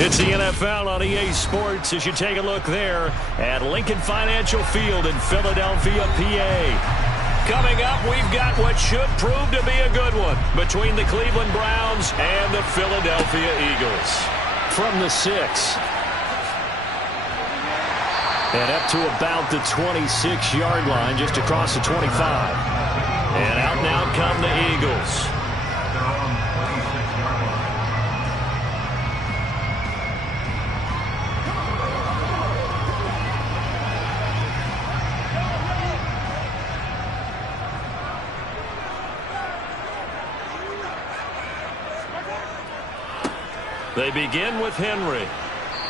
It's the NFL on EA Sports as you take a look there at Lincoln Financial Field in Philadelphia, PA. Coming up, we've got what should prove to be a good one between the Cleveland Browns and the Philadelphia Eagles. From the 6. And up to about the 26-yard line, just across the 25. And out now come the Eagles. They begin with Henry.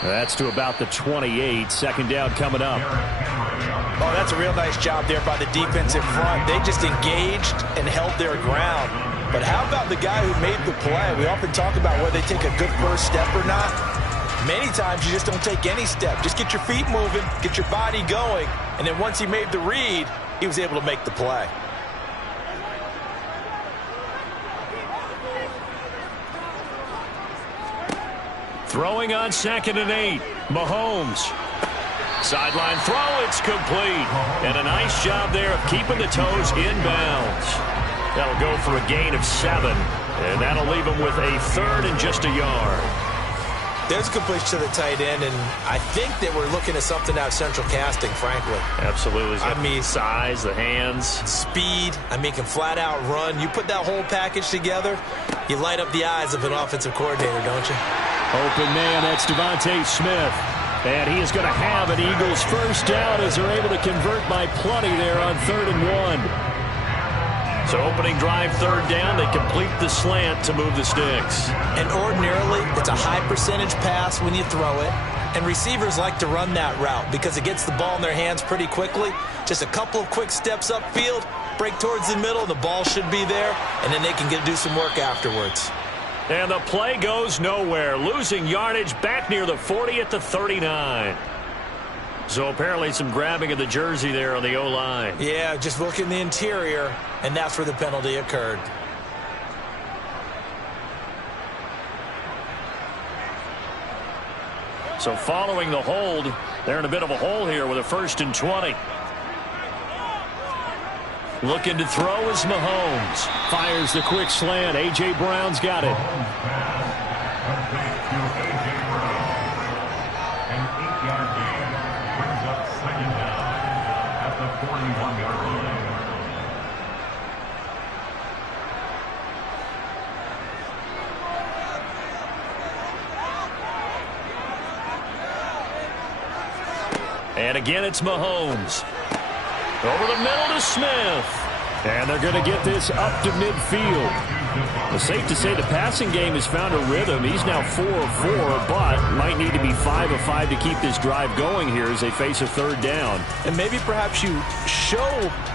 That's to about the 28. Second down coming up. Oh, that's a real nice job there by the defensive front. They just engaged and held their ground. But how about the guy who made the play? We often talk about whether they take a good first step or not. Many times you just don't take any step. Just get your feet moving, get your body going, and then once he made the read, he was able to make the play. Throwing on 2nd and 8. Mahomes. Sideline throw, it's complete. And a nice job there of keeping the toes in bounds. That'll go for a gain of 7. And that'll leave him with a 3rd and just a yard. There's a completion to the tight end, and I think that we're looking at something out of central casting, frankly. Absolutely. I mean, size, the hands. Speed. I mean, can flat out run. You put that whole package together, you light up the eyes of an offensive coordinator, don't you? Open man, that's Devontae Smith. And he is going to have an Eagles first down as they're able to convert by plenty there on 3rd and 1. So opening drive, 3rd down, they complete the slant to move the sticks. And ordinarily, it's a high percentage pass when you throw it. And receivers like to run that route because it gets the ball in their hands pretty quickly. Just a couple of quick steps upfield, break towards the middle, the ball should be there, and then they can do some work afterwards. And the play goes nowhere, losing yardage back near the 40 at the 39. So apparently some grabbing of the jersey there on the O-line. Yeah, just look in the interior, and that's where the penalty occurred. So following the hold, they're in a bit of a hole here with a 1st and 20. Looking to throw is Mahomes. Fires the quick slant. A.J. Brown's got it. And again, it's Mahomes. Over the middle to Smith. And they're going to get this up to midfield. It's safe to say the passing game has found a rhythm. He's now 4 of 4, but might need to be 5 of 5 to keep this drive going here as they face a 3rd down. And maybe perhaps you show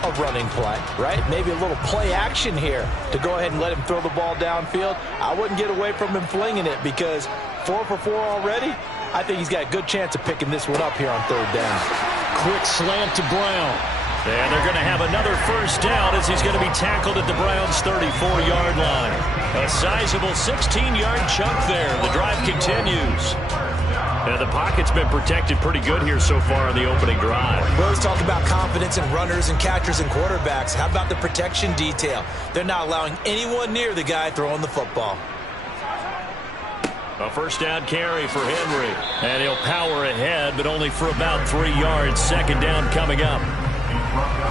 a running play, right? Maybe a little play action here to go ahead and let him throw the ball downfield. I wouldn't get away from him flinging it because 4 for 4 already. I think he's got a good chance of picking this one up here on 3rd down. Quick slant to Brown. And they're going to have another first down as he's going to be tackled at the Browns' 34-yard line. A sizable 16-yard chunk there. The drive continues. And the pocket's been protected pretty good here so far in the opening drive. We always talk about confidence in runners and catchers and quarterbacks. How about the protection detail? They're not allowing anyone near the guy throwing the football. A first down carry for Henry. And he'll power ahead, but only for about 3 yards. 2nd down coming up.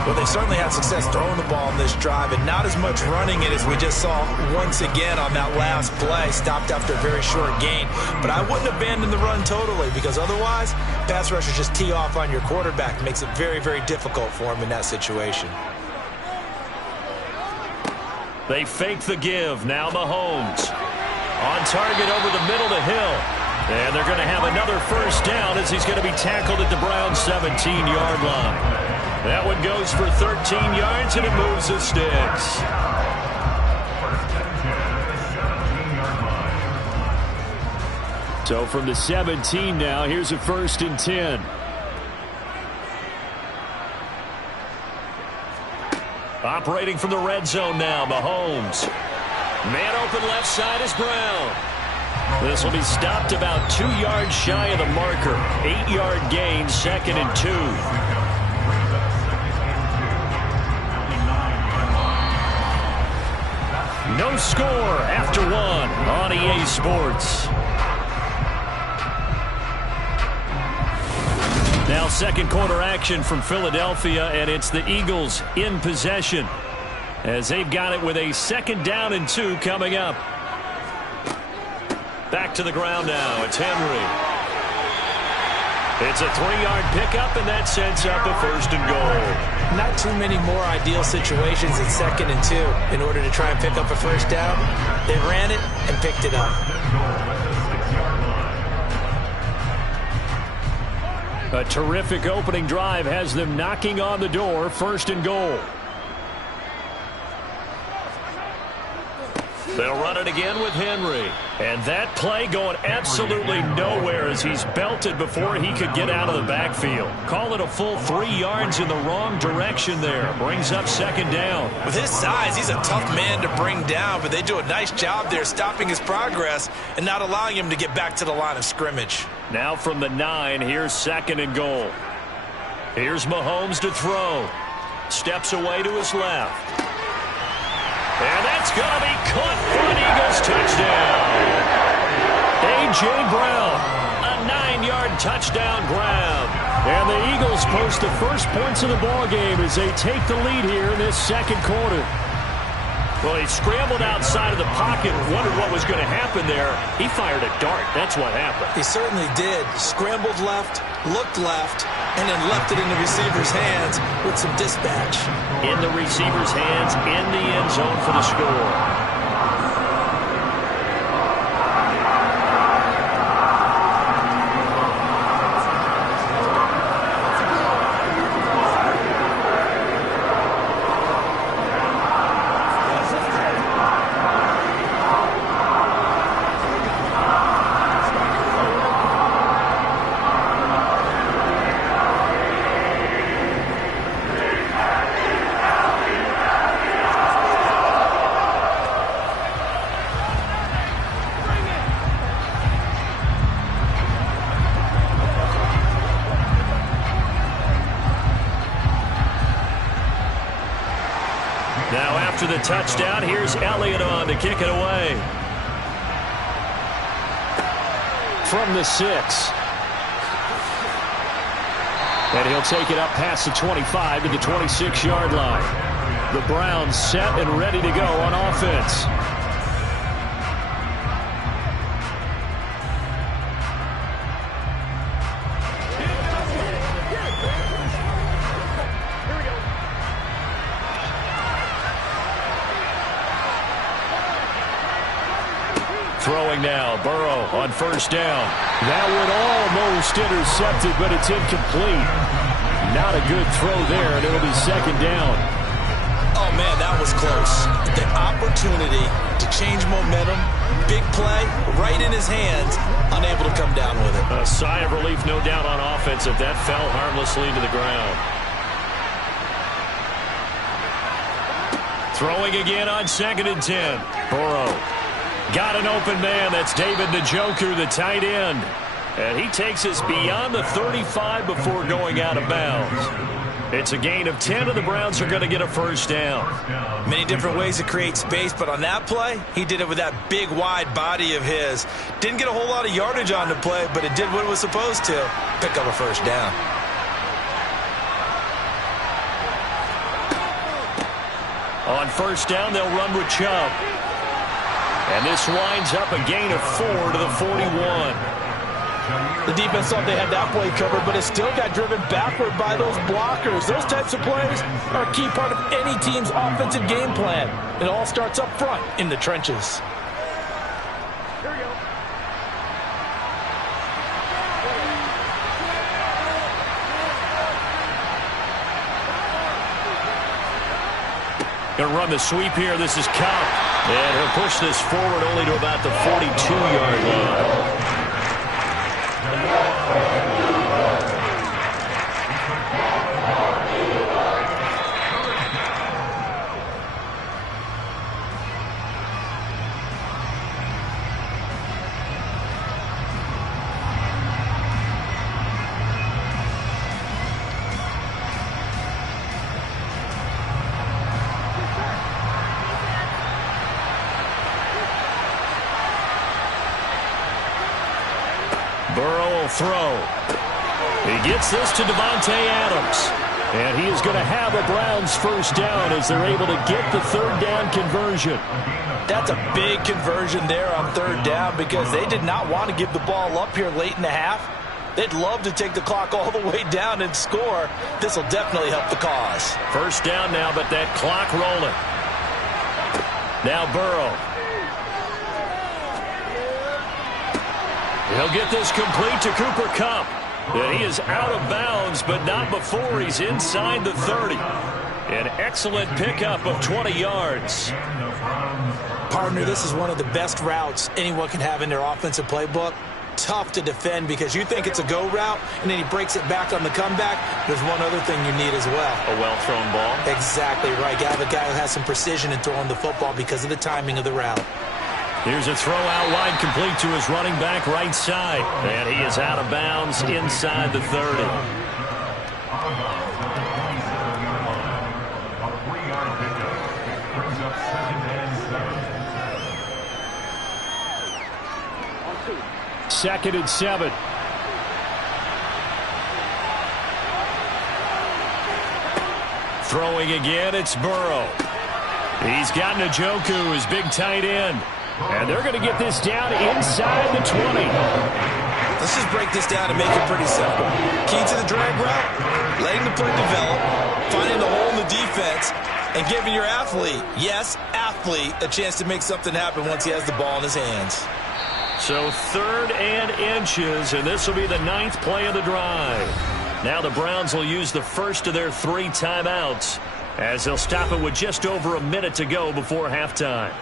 Well, they certainly had success throwing the ball in this drive and not as much running it as we just saw once again on that last play. Stopped after a very short gain. But I wouldn't abandon the run totally because otherwise, pass rushers just tee off on your quarterback. Makes it very, very difficult for him in that situation. They fake the give. Now Mahomes. On target over the middle to Hill. And they're going to have another first down as he's going to be tackled at the Browns' 17-yard line. That one goes for 13 yards, and it moves the sticks. So from the 17 now, here's a 1st and 10. Operating from the red zone now, Mahomes. Man open left side is Brown. This will be stopped about 2 yards shy of the marker. 8-yard gain, 2nd and 2. No score after 1 on EA Sports. Now second quarter action from Philadelphia, and it's the Eagles in possession as they've got it with a 2nd down and 2 coming up. Back to the ground now. It's Henry. It's a 3-yard pickup, and that sets up a 1st and goal. Not too many more ideal situations in 2nd and 2 in order to try and pick up a 1st down. They ran it and picked it up. A terrific opening drive has them knocking on the door. 1st and goal. They'll run it again with Henry. And that play going absolutely nowhere as he's belted before he could get out of the backfield. Call it a full 3 yards in the wrong direction there. Brings up 2nd down. With his size, he's a tough man to bring down, but they do a nice job there stopping his progress and not allowing him to get back to the line of scrimmage. Now from the 9, here's 2nd and goal. Here's Mahomes to throw. Steps away to his left. And that's going to be caught for an Eagles touchdown. A.J. Brown, a 9-yard touchdown grab. And the Eagles post the first points of the ballgame as they take the lead here in this 2nd quarter. Well, he scrambled outside of the pocket and wondered what was going to happen there. He fired a dart. That's what happened. He certainly did. Scrambled left, looked left, and then left it in the receiver's hands with some dispatch. In the receiver's hands, in the end zone for the score. Now after the touchdown, here's Elliott on to kick it away. From the 6. And he'll take it up past the 25 to the 26-yard line. The Browns set and ready to go on offense. Throwing now, Burrow on 1st down. That would almost intercept it, but it's incomplete. Not a good throw there, and it'll be 2nd down. Oh, man, that was close. The opportunity to change momentum, big play, right in his hands, unable to come down with it. A sigh of relief, no doubt, on offense if that fell harmlessly to the ground. Throwing again on 2nd and 10. Burrow. Got an open man. That's David Njoku, the tight end. And he takes us beyond the 35 before going out of bounds. It's a gain of 10, and the Browns are going to get a 1st down. Many different ways to create space, but on that play, he did it with that big, wide body of his. Didn't get a whole lot of yardage on the play, but it did what it was supposed to. Pick up a 1st down. On 1st down, they'll run with Chubb. And this winds up a gain of 4 to the 41. The defense thought they had that play covered, but it still got driven backward by those blockers. Those types of plays are a key part of any team's offensive game plan. It all starts up front in the trenches. Going to run the sweep here. This is Cobb. And he'll push this forward only to about the 42-yard line. Burrow will throw. He gets this to Davante Adams. And he is going to have a Browns first down as they're able to get the third down conversion. That's a big conversion there on third down because they did not want to give the ball up here late in the half. They'd love to take the clock all the way down and score. This will definitely help the cause. First down now, but that clock rolling. Now Burrow. He'll get this complete to Cooper Kupp. And he is out of bounds, but not before he's inside the 30. An excellent pickup of 20 yards. Partner, this is one of the best routes anyone can have in their offensive playbook. Tough to defend because you think it's a go route, and then he breaks it back on the comeback. There's one other thing you need as well. A well-thrown ball? Exactly right. You have a guy who has some precision in throwing the football because of the timing of the route. Here's a throw out wide complete to his running back right side. And he is out of bounds inside the 30. Second and 7. Throwing again, it's Burrow. He's got Njoku, his big tight end. And they're going to get this down inside the 20. Let's just break this down and make it pretty simple. Key to the drag route, letting the play develop, finding the hole in the defense, and giving your athlete, yes, athlete, a chance to make something happen once he has the ball in his hands. So 3rd and inches, and this will be the 9th play of the drive. Now the Browns will use the first of their 3 timeouts as they'll stop it with just over a minute to go before halftime.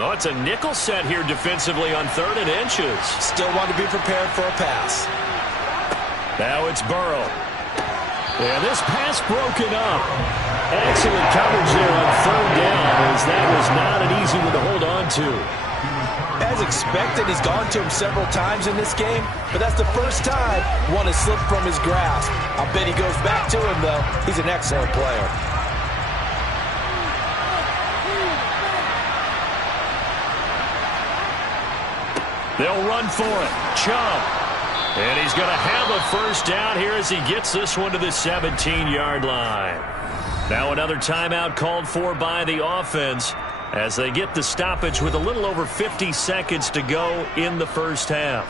Oh, it's a nickel set here defensively on 3rd and inches. Still want to be prepared for a pass. Now it's Burrow. And this pass broken up. Excellent coverage there on 3rd down, as that was not an easy one to hold on to. As expected, he's gone to him several times in this game, but that's the first time one has slipped from his grasp. I'll bet he goes back to him, though. He's an excellent player. They'll run for it. Chubb. And he's going to have a first down here as he gets this one to the 17-yard line. Now another timeout called for by the offense as they get the stoppage with a little over 50 seconds to go in the first half.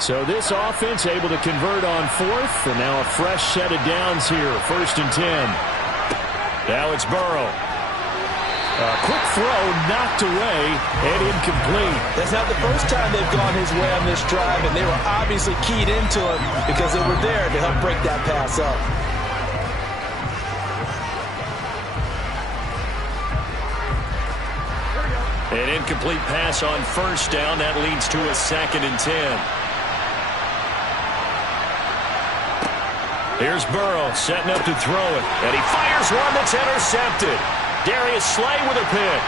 So this offense able to convert on 4th, and now a fresh set of downs here, 1st and 10. Now it's Burrow. A quick throw knocked away and incomplete. That's not the first time they've gone his way on this drive, and they were obviously keyed into him because they were there to help break that pass up. An incomplete pass on 1st down. That leads to a 2nd and 10. Here's Burrow setting up to throw it. And he fires one that's intercepted. Darius Slay with a pick.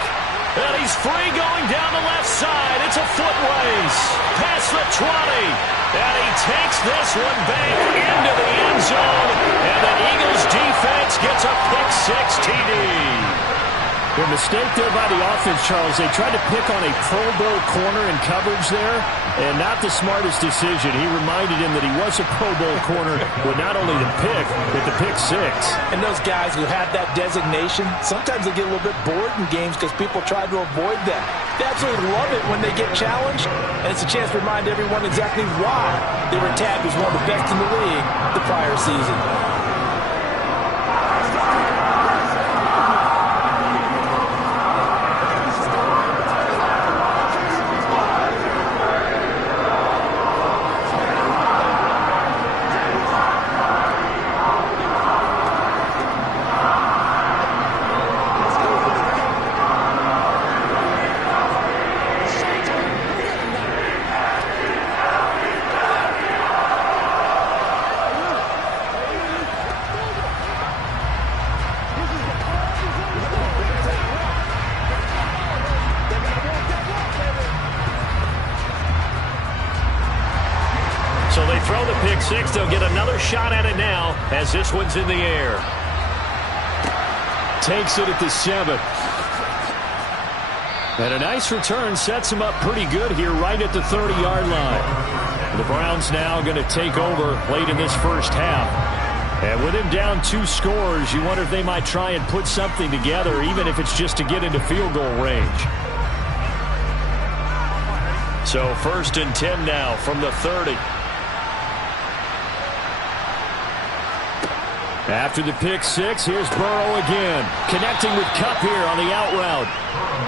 And he's free going down the left side. It's a foot race. Past the 20. And he takes this one back into the end zone. And the Eagles defense gets a pick 6 TD. The mistake there by the offense, Charles. They tried to pick on a Pro Bowl corner in coverage there, and not the smartest decision. He reminded him that he was a Pro Bowl corner with not only the pick, but the pick 6. And those guys who have that designation, sometimes they get a little bit bored in games because people try to avoid them. They absolutely love it when they get challenged, and it's a chance to remind everyone exactly why they were tagged as one of the best in the league the prior season. 6. They'll get another shot at it now as this one's in the air. Takes it at the 7. And a nice return sets him up pretty good here right at the 30-yard line. The Browns now going to take over late in this first half. And with him down 2 scores, you wonder if they might try and put something together, even if it's just to get into field goal range. So 1st and 10 now from the 30. After the pick 6, here's Burrow again, connecting with Kupp here on the out route.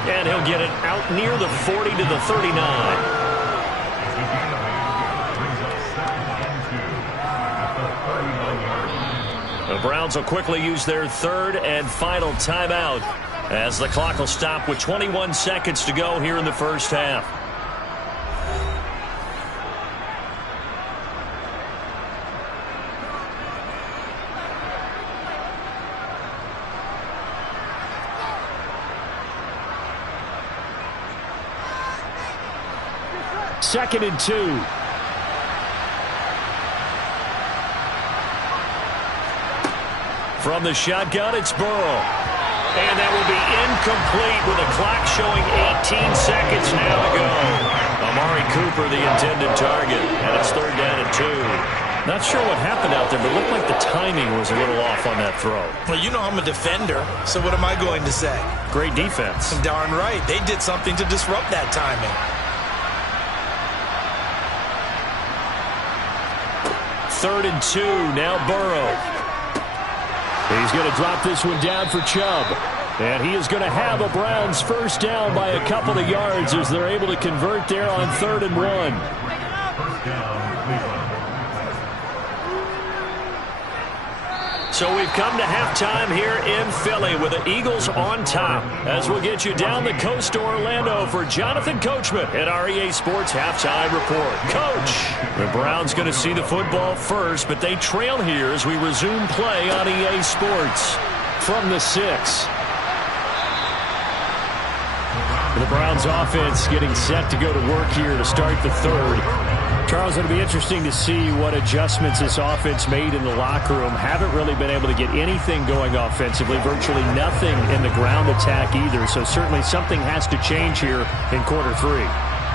And he'll get it out near the 40 to the 39. The Browns will quickly use their 3rd and final timeout as the clock will stop with 21 seconds to go here in the first half. Second and 2. From the shotgun, it's Burrow. And that will be incomplete with a clock showing 18 seconds now to go. Amari Cooper, the intended target, and it's 3rd down and 2. Not sure what happened out there, but it looked like the timing was a little off on that throw. Well, you know I'm a defender, so what am I going to say? Great defense. Darn right. They did something to disrupt that timing. 3rd and 2, now Burrow. He's going to drop this one down for Chubb. And he is going to have a Browns first down by a couple of yards as they're able to convert there on 3rd and 1. So we've come to halftime here in Philly with the Eagles on top. As we'll get you down the coast to Orlando for Jonathan Coachman at our EA Sports Halftime Report. Coach, the Browns going to see the football first, but they trail here as we resume play on EA Sports from the 6. The Browns offense getting set to go to work here to start the 3rd. Charles, it'll be interesting to see what adjustments this offense made in the locker room. Haven't really been able to get anything going offensively, virtually nothing in the ground attack either. So certainly something has to change here in quarter 3.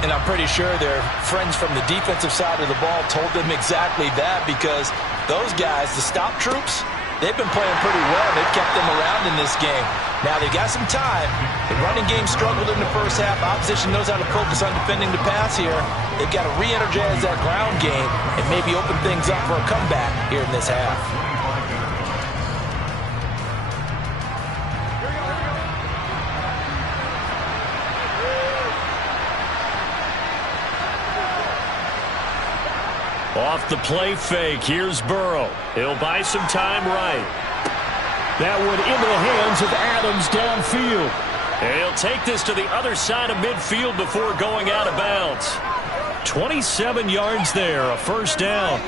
And I'm pretty sure their friends from the defensive side of the ball told them exactly that, because those guys, the stop troops, they've been playing pretty well. They've kept them around in this game. Now they've got some time. The running game struggled in the first half. Opposition knows how to focus on defending the pass here. They've got to re-energize that ground game and maybe open things up for a comeback here in this half. Off the play fake, here's Burrow. He'll buy some time right. That one into the hands of Adams downfield. And he'll take this to the other side of midfield before going out of bounds. 27 yards there, a first down.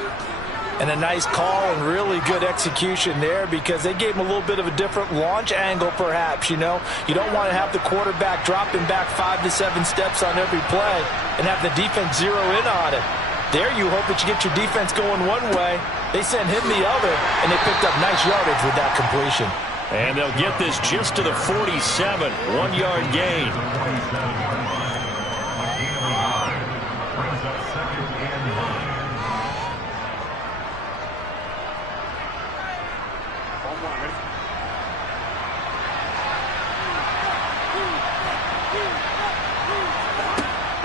And a nice call and really good execution there, because they gave him a little bit of a different launch angle perhaps, you know. You don't want to have the quarterback dropping back 5 to 7 steps on every play and have the defense zero in on it. There you hope that you get your defense going one way. They sent him the other, and they picked up nice yardage with that completion. And they'll get this just to the 47, 1-yard gain.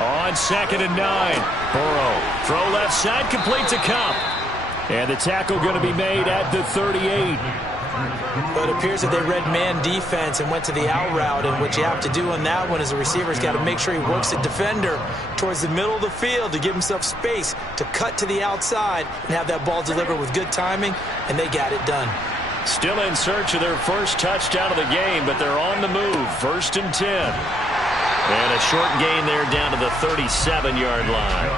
On 2nd and 9, Burrow, throw left side, complete to Kupp. And the tackle going to be made at the 38. But it appears that they read man defense and went to the out route, and what you have to do on that one is the receiver's got to make sure he works the defender towards the middle of the field to give himself space to cut to the outside and have that ball delivered with good timing, and they got it done. Still in search of their first touchdown of the game, but they're on the move. 1st and 10. And a short gain there down to the 37-yard line.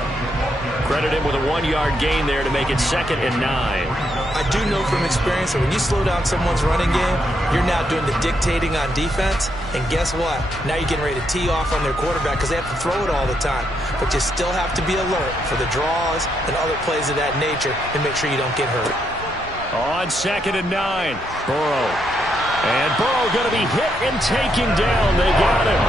Credit him with a 1-yard gain there to make it 2nd and 9. I do know from experience that when you slow down someone's running game, you're now doing the dictating on defense. And guess what? Now you're getting ready to tee off on their quarterback because they have to throw it all the time. But you still have to be alert for the draws and other plays of that nature and make sure you don't get hurt. On 2nd and 9, Burrow. And Burrow going to be hit and taken down. They got him.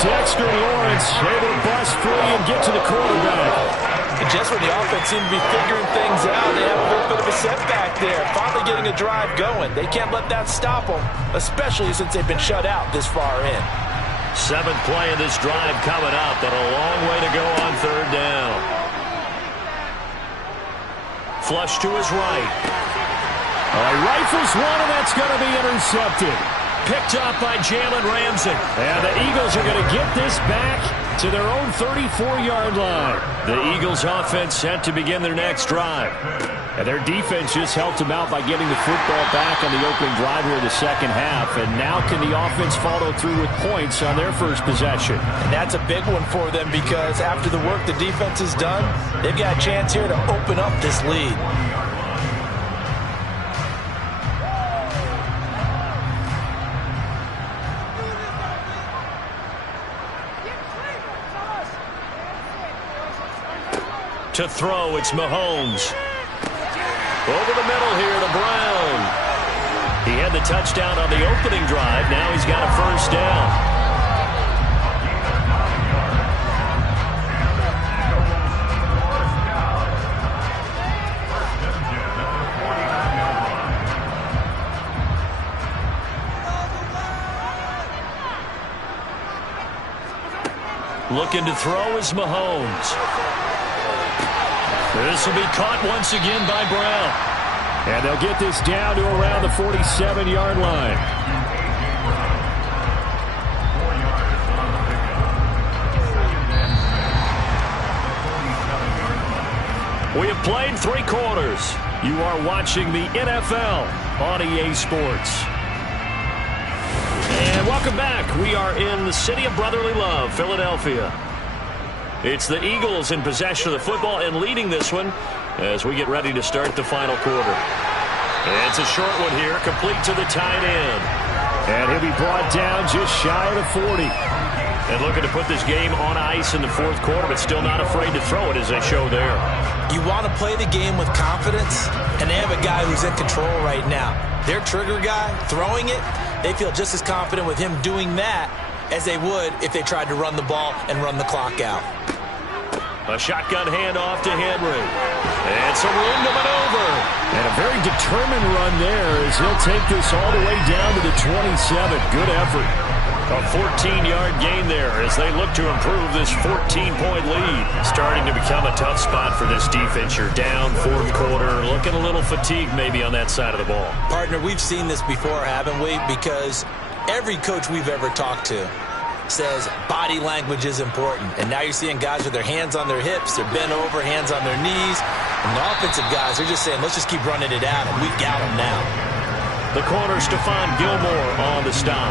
Dexter Lawrence able to bust free and get to the quarterback. And just when the offense seemed to be figuring things out, they have a little bit of a setback there. Finally getting a drive going. They can't let that stop them, especially since they've been shut out this far in. 7th play of this drive coming up, but a long way to go on 3rd down. Flush to his right. Rifles one, and that's going to be intercepted. Picked up by Jalen Ramsey. And the Eagles are going to get this back to their own 34-yard line. The Eagles offense set to begin their next drive. And their defense just helped them out by getting the football back on the opening drive here in the second half. And now can the offense follow through with points on their first possession? And that's a big one for them because after the work the defense has done, they've got a chance here to open up this lead. To throw, it's Mahomes. Over the middle here to Brown. He had the touchdown on the opening drive. Now he's got a first down. Looking to throw is Mahomes. This will be caught once again by Brown. And they'll get this down to around the 47-yard line. We have played 3 quarters. You are watching the NFL on EA Sports. And welcome back. We are in the city of brotherly love, Philadelphia. It's the Eagles in possession of the football and leading this one as we get ready to start the final quarter. And it's a short one here, complete to the tight end. And he'll be brought down just shy of the 40. And looking to put this game on ice in the 4th quarter, but still not afraid to throw it as they show there. You want to play the game with confidence, and they have a guy who's in control right now. Their trigger guy, throwing it, they feel just as confident with him doing that as they would if they tried to run the ball and run the clock out. A shotgun handoff to Henry. And some room to maneuver. And a very determined run there as he'll take this all the way down to the 27. Good effort. A 14-yard gain there as they look to improve this 14-point lead. Starting to become a tough spot for this defense. You're down 4th quarter. Looking a little fatigued maybe on that side of the ball. Partner, we've seen this before, haven't we? Because every coach we've ever talked to says body language is important. And now you're seeing guys with their hands on their hips, they're bent over, hands on their knees. And the offensive guys, they're just saying, let's just keep running it out, and we've got them now. The corner, Stephon Gilmore on the stop.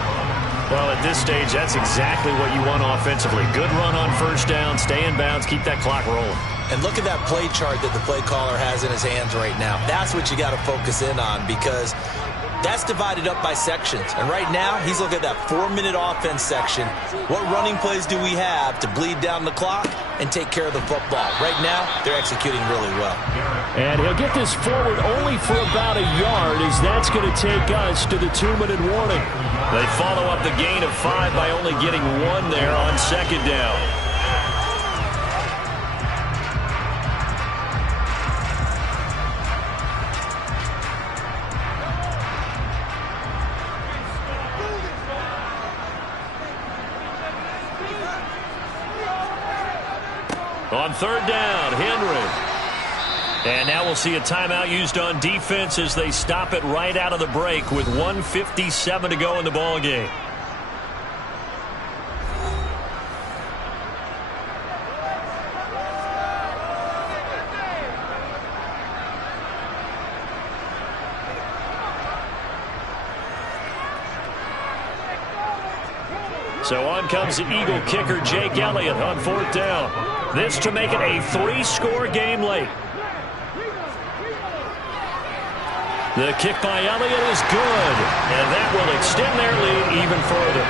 Well, at this stage, that's exactly what you want offensively. Good run on first down, stay in bounds, keep that clock rolling. And look at that play chart that the play caller has in his hands right now. That's what you got to focus in on because that's divided up by sections. And right now, he's looking at that 4-minute offense section. What running plays do we have to bleed down the clock and take care of the football? Right now, they're executing really well. And he'll get this forward only for about a yard as that's going to take us to the 2-minute warning. They follow up the gain of 5 by only getting 1 there on 2nd down. On 3rd down, Henry. And now we'll see a timeout used on defense as they stop it right out of the break with 1:57 to go in the ball game. So on comes the Eagle kicker, Jake Elliott, on 4th down. This to make it a 3-score game late. The kick by Elliott is good, and that will extend their lead even further.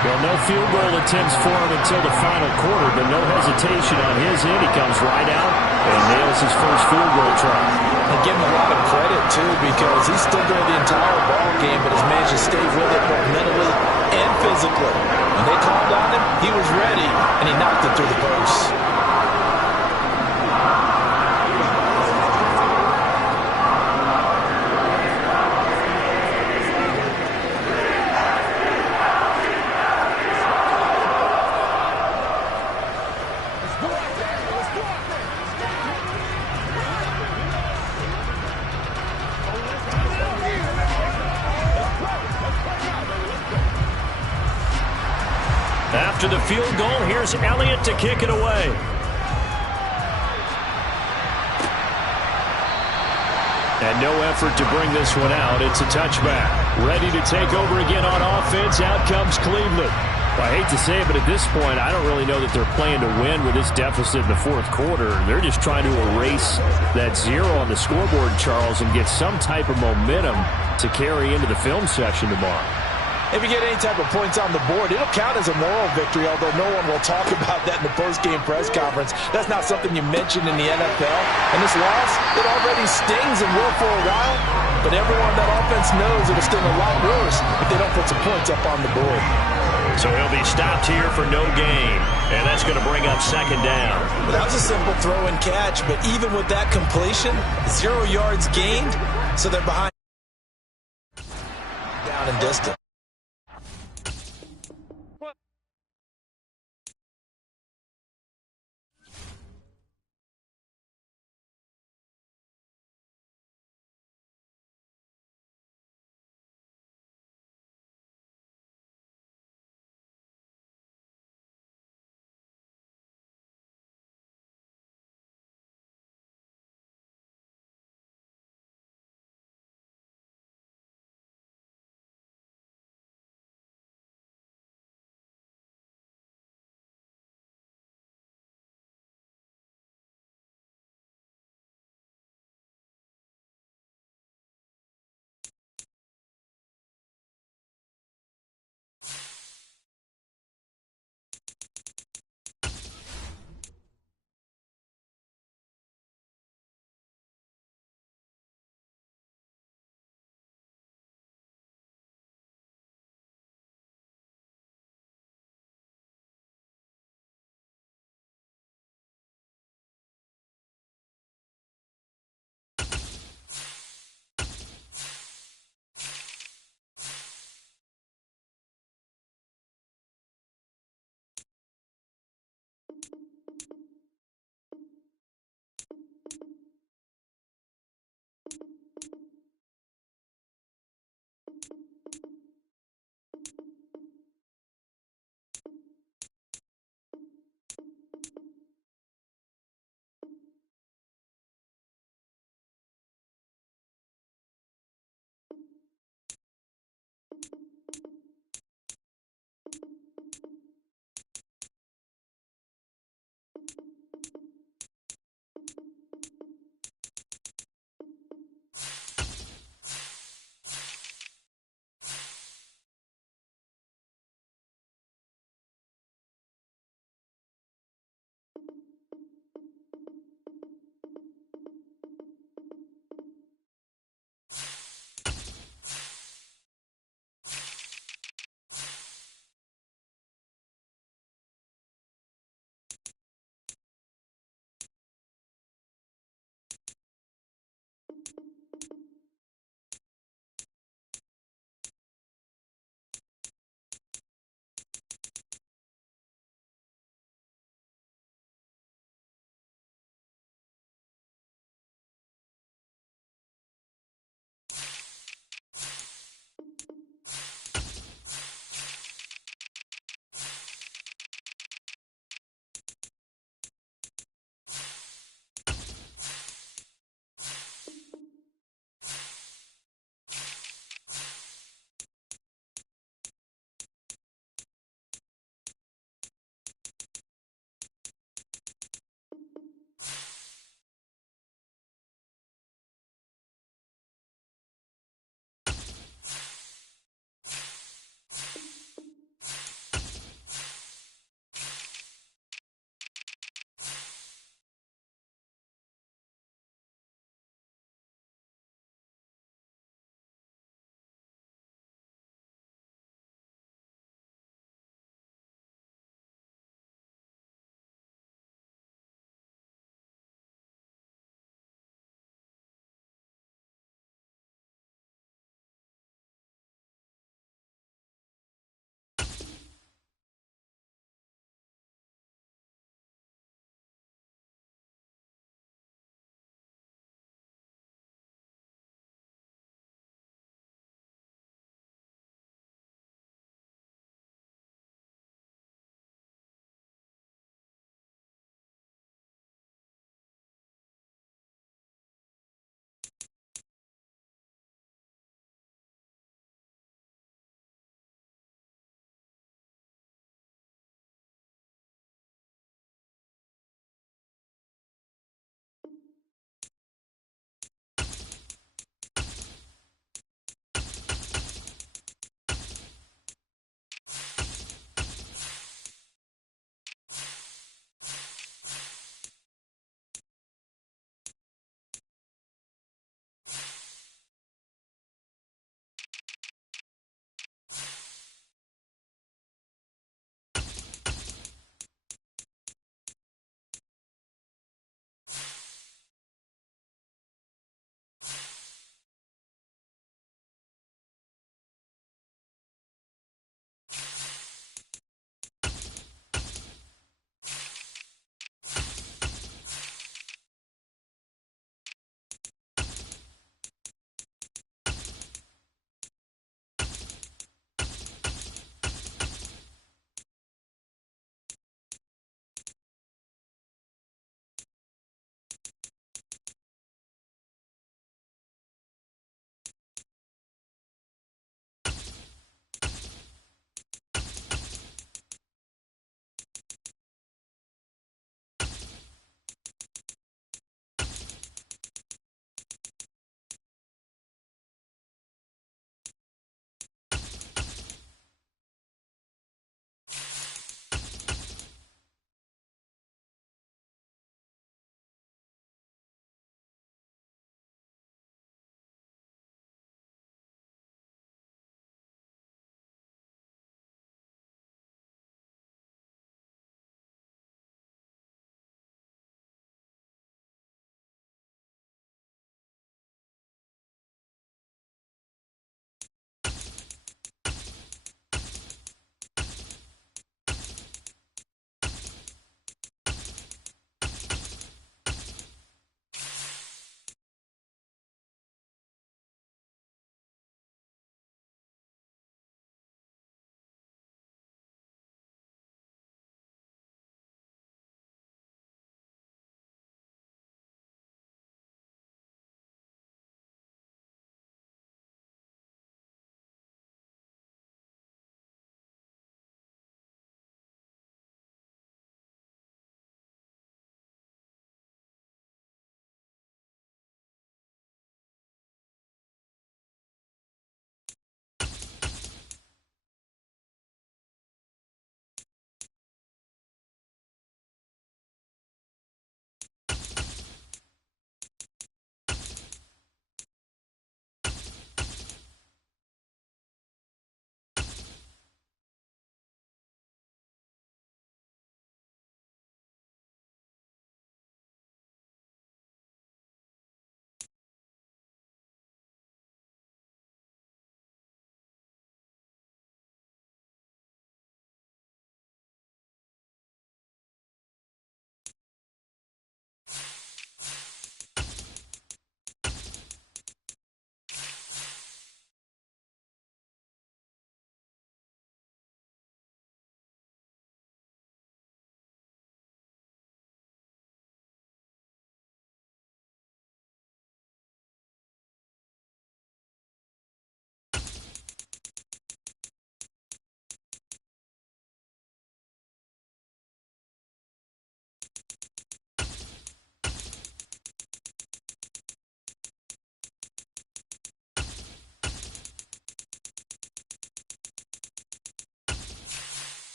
Well, no field goal attempts for him until the final quarter, but no hesitation on his end. He comes right out and nails his first field goal try. I give him a lot of credit, too, because he's still there the entire ball game, but has managed to stay with it both mentally and physically. When they called on him, he was ready, and he knocked it through the post. After the field goal, here's Elliott to kick it away. And no effort to bring this one out. It's a touchback. Ready to take over again on offense. Out comes Cleveland. I hate to say it, but at this point, I don't really know that they're playing to win with this deficit in the fourth quarter. They're just trying to erase that zero on the scoreboard, Charles, and get some type of momentum to carry into the film session tomorrow. If you get any type of points on the board, it'll count as a moral victory, although no one will talk about that in the post-game press conference. That's not something you mentioned in the NFL. And this loss, it already stings and will for a while, but everyone on that offense knows it'll sting a lot worse if they don't put some points up on the board. So he'll be stopped here for no gain, and that's going to bring up second down. Well, that was a simple throw and catch, but even with that completion, 0 yards gained, so they're behind down and distant.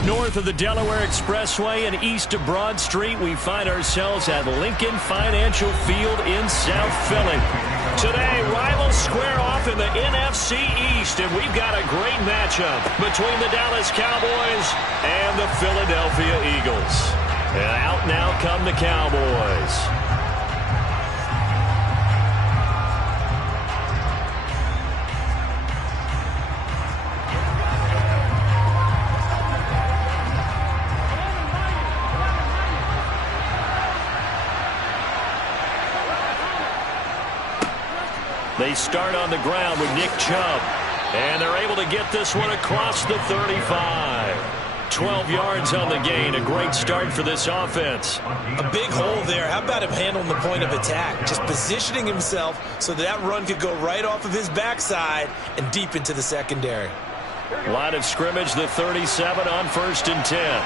Just north of the Delaware Expressway and east of Broad Street, we find ourselves at Lincoln Financial Field in South Philly. Today, rivals square off in the NFC East, and we've got a great matchup between the Dallas Cowboys and the Philadelphia Eagles. And out now come the Cowboys. They start on the ground with Nick Chubb, and they're able to get this one across the 35. 12 yards on the gain. A great start for this offense. A big hole there. How about him handling the point of attack? Just positioning himself so that run could go right off of his backside and deep into the secondary. Line of scrimmage, the 37 on 1st and 10.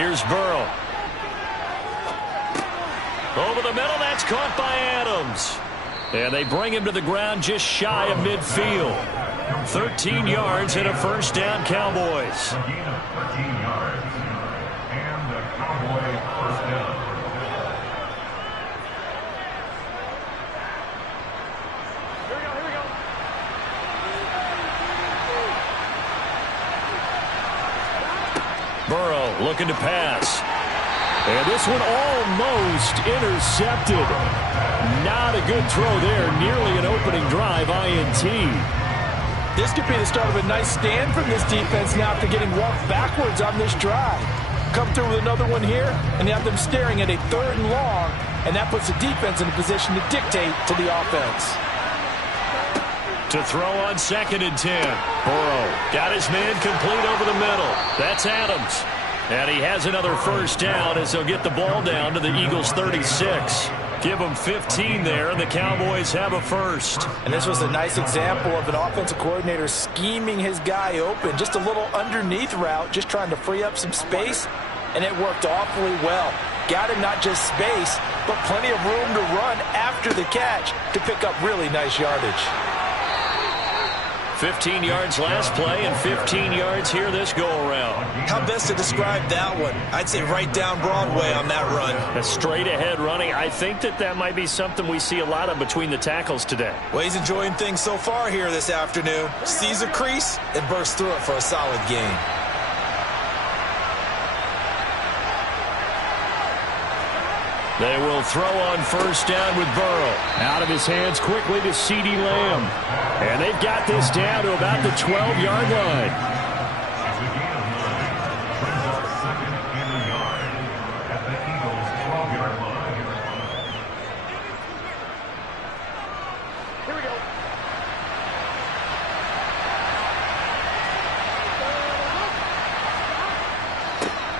Here's Burrow. Over the middle, that's caught by Adams. And they bring him to the ground just shy of midfield. 13 yards and a first down, Cowboys. 13 yards. And the Cowboy first down. Here we go. Burrow looking to pass. And this one almost intercepted. Not a good throw there. Nearly an opening drive INT. This could be the start of a nice stand from this defense now after getting walked backwards on this drive. Come through with another one here, and you have them staring at a 3rd and long, and that puts the defense in a position to dictate to the offense. To throw on 2nd and 10. Burrow got his man complete over the middle. That's Adams. And he has another first down as they'll get the ball down to the Eagles' 36. Give them 15 there, and the Cowboys have a first. And this was a nice example of an offensive coordinator scheming his guy open. Just a little underneath route, just trying to free up some space, and it worked awfully well. Got him not just space, but plenty of room to run after the catch to pick up really nice yardage. 15 yards last play and 15 yards here this go-around. How best to describe that one? I'd say right down Broadway on that run. A straight-ahead running. I think that might be something we see a lot of between the tackles today. Well, he's enjoying things so far here this afternoon. Sees a crease and bursts through it for a solid gain. They will throw on first down with Burrow. Out of his hands quickly to CeeDee Lamb. And they've got this down to about the 12-yard line. Brings up 2nd and a yard at the Eagles' 12-yard line. Here we go.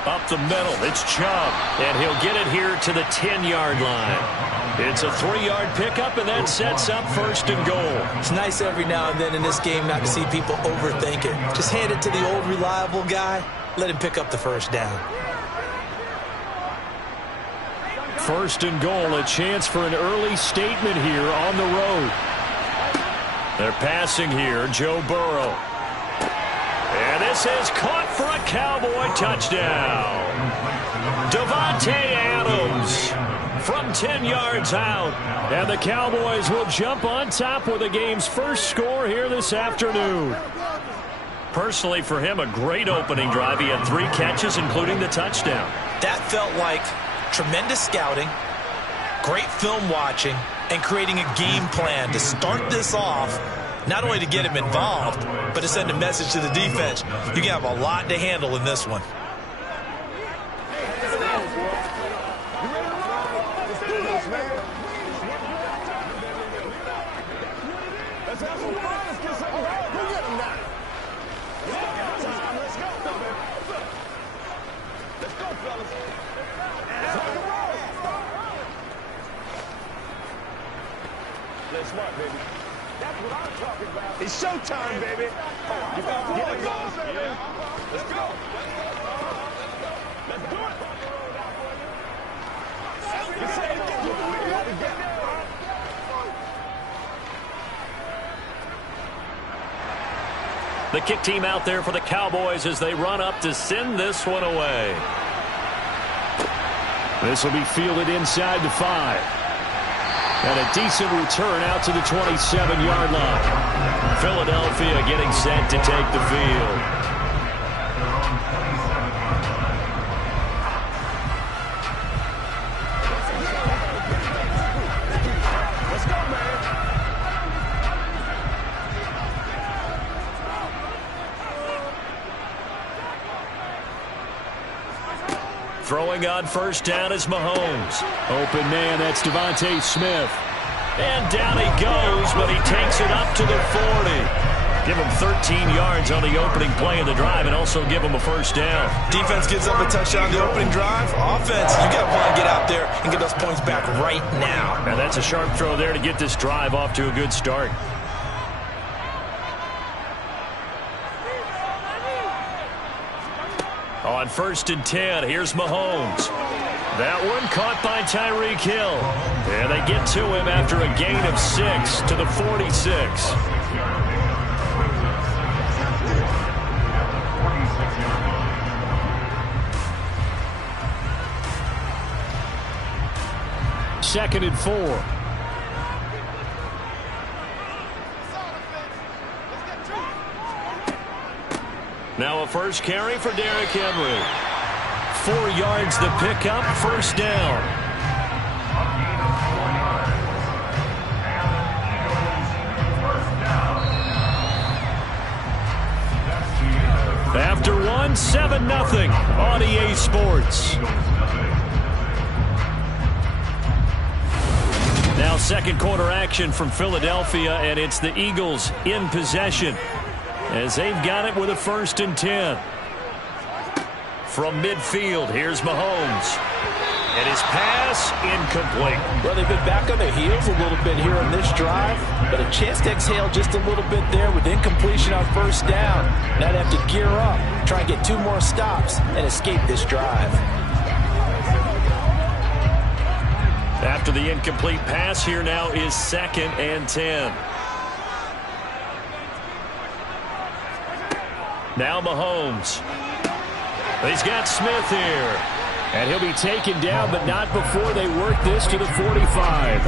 Up the middle, it's Chubb. And he'll get it here to the 10-yard line. It's a 3-yard pickup, and that sets up 1st and goal. It's nice every now and then in this game not to see people overthink it. Just hand it to the old reliable guy. Let him pick up the first down. 1st and goal, a chance for an early statement here on the road. They're passing here, Joe Burrow. And this is caught for a Cowboy touchdown. Davante Adams from 10 yards out. And the Cowboys will jump on top with the game's first score here this afternoon. Personally, for him, a great opening drive. He had 3 catches, including the touchdown. That felt like tremendous scouting, great film watching, and creating a game plan to start this off. Not only to get him involved, but to send a message to the defense. You can have a lot to handle in this one. It's showtime, baby. You got get it going, baby. Let's go. Let's do it. The kick team out there for the Cowboys as they run up to send this one away. This will be fielded inside the 5. And a decent return out to the 27-yard line. Philadelphia getting set to take the field. Throwing on first down is Mahomes. Open man, that's Devontae Smith. And down he goes, but he takes it up to the 40. Give him 13 yards on the opening play of the drive and also give him a first down. Defense gives up a touchdown on the opening drive. Offense, you got to want to get out there and get those points back right now. And that's a sharp throw there to get this drive off to a good start. On first and 10, here's Mahomes. That one caught by Tyreek Hill. And they get to him after a gain of 6 to the 46. Second and 4. Now a first carry for Derrick Henry. 4 yards the pickup, first down. After one, 7-0 on EA Sports. Now second quarter action from Philadelphia, and it's the Eagles in possession as they've got it with a first and 10. From midfield, here's Mahomes. And his pass incomplete. Well, they've been back on their heels a little bit here on this drive, but a chance to exhale just a little bit there with incompletion on first down. Now they have to gear up, try and get 2 more stops, and escape this drive. After the incomplete pass, here now is second and 10. Now Mahomes. He's got Smith here. And he'll be taken down, but not before they work this to the 45.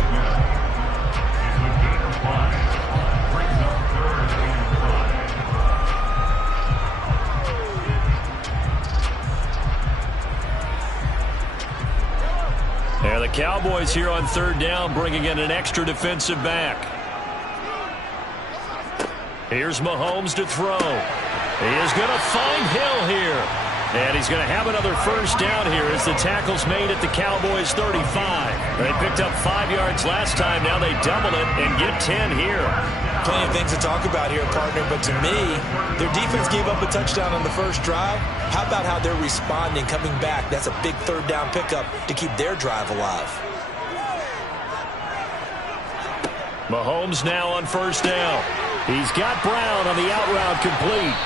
And the Cowboys here on third down, bringing in an extra defensive back. Here's Mahomes to throw. He is going to find Hill here. And he's going to have another first down here as the tackle's made at the Cowboys' 35. They picked up 5 yards last time. Now they double it and get 10 here. Plenty of things to talk about here, partner, but to me, their defense gave up a touchdown on the first drive. How about how they're responding, coming back? That's a big third down pickup to keep their drive alive. Mahomes now on first down. He's got Brown on the out route complete.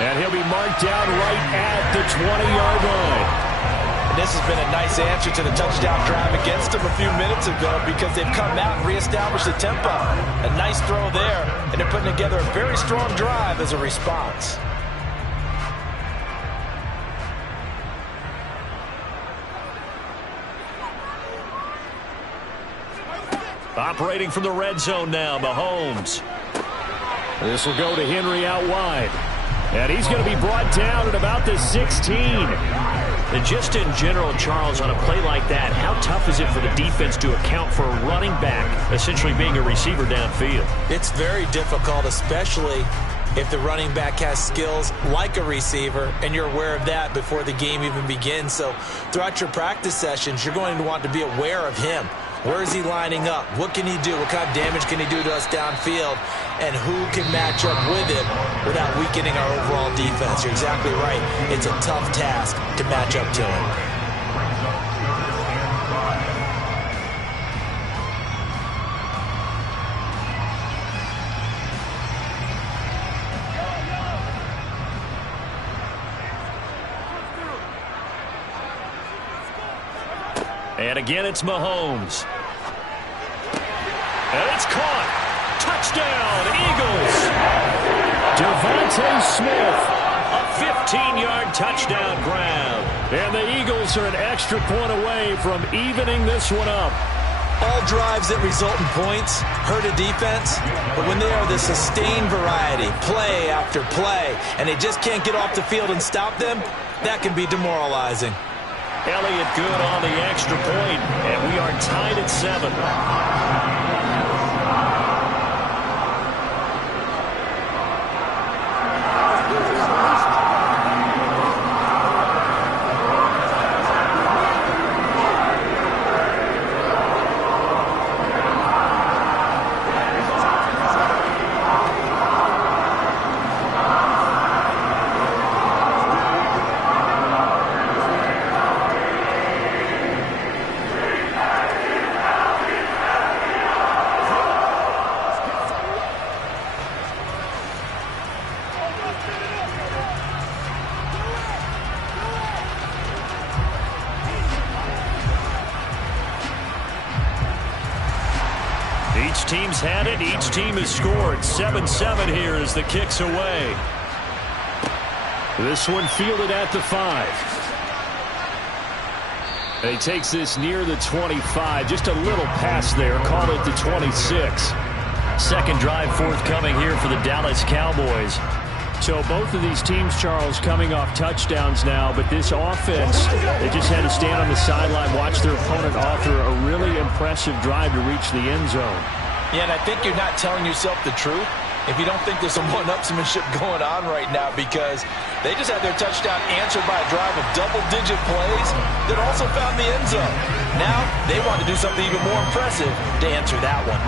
And he'll be marked down right at the 20-yard line. And this has been a nice answer to the touchdown drive against them a few minutes ago because they've come out and reestablished the tempo. A nice throw there, and they're putting together a very strong drive as a response. Operating from the red zone now, Mahomes. This will go to Henry out wide. And he's going to be brought down at about the 16. And just in general, Charles, on a play like that, how tough is it for the defense to account for a running back essentially being a receiver downfield? It's very difficult, especially if the running back has skills like a receiver, and you're aware of that before the game even begins. So throughout your practice sessions, you're going to want to be aware of him. Where is he lining up? What can he do? What kind of damage can he do to us downfield? And who can match up with him without weakening our overall defense? You're exactly right. It's a tough task to match up to him. And again, it's Mahomes. And it's caught. Touchdown, Eagles. Devontae Smith, a 15-yard touchdown grab. And the Eagles are an extra point away from evening this one up. All drives that result in points hurt a defense, but when they are the sustained variety, play after play, and they just can't get off the field and stop them, that can be demoralizing. Elliott good on the extra point, and we are tied at 7. Each team's had it. Each team has scored. 7-7 here as the kick's away. This one fielded at the 5. And he takes this near the 25. Just a little pass there. Call it the 26. Second drive forthcoming here for the Dallas Cowboys. So both of these teams, Charles, coming off touchdowns now, but this offense, they just had to stand on the sideline, watch their opponent author a really impressive drive to reach the end zone. Yeah, and I think you're not telling yourself the truth if you don't think there's some one-upsmanship going on right now, because they just had their touchdown answered by a drive of double-digit plays that also found the end zone. Now they want to do something even more impressive to answer that one.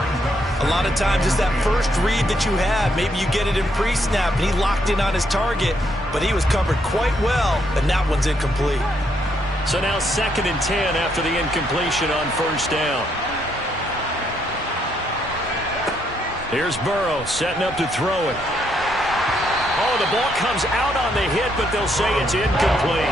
A lot of times it's that first read that you have. Maybe you get it in pre-snap, and he locked in on his target, but he was covered quite well, and that one's incomplete. So now 2nd and 10 after the incompletion on first down. Here's Burrow setting up to throw it. Oh, the ball comes out on the hit, but they'll say it's incomplete.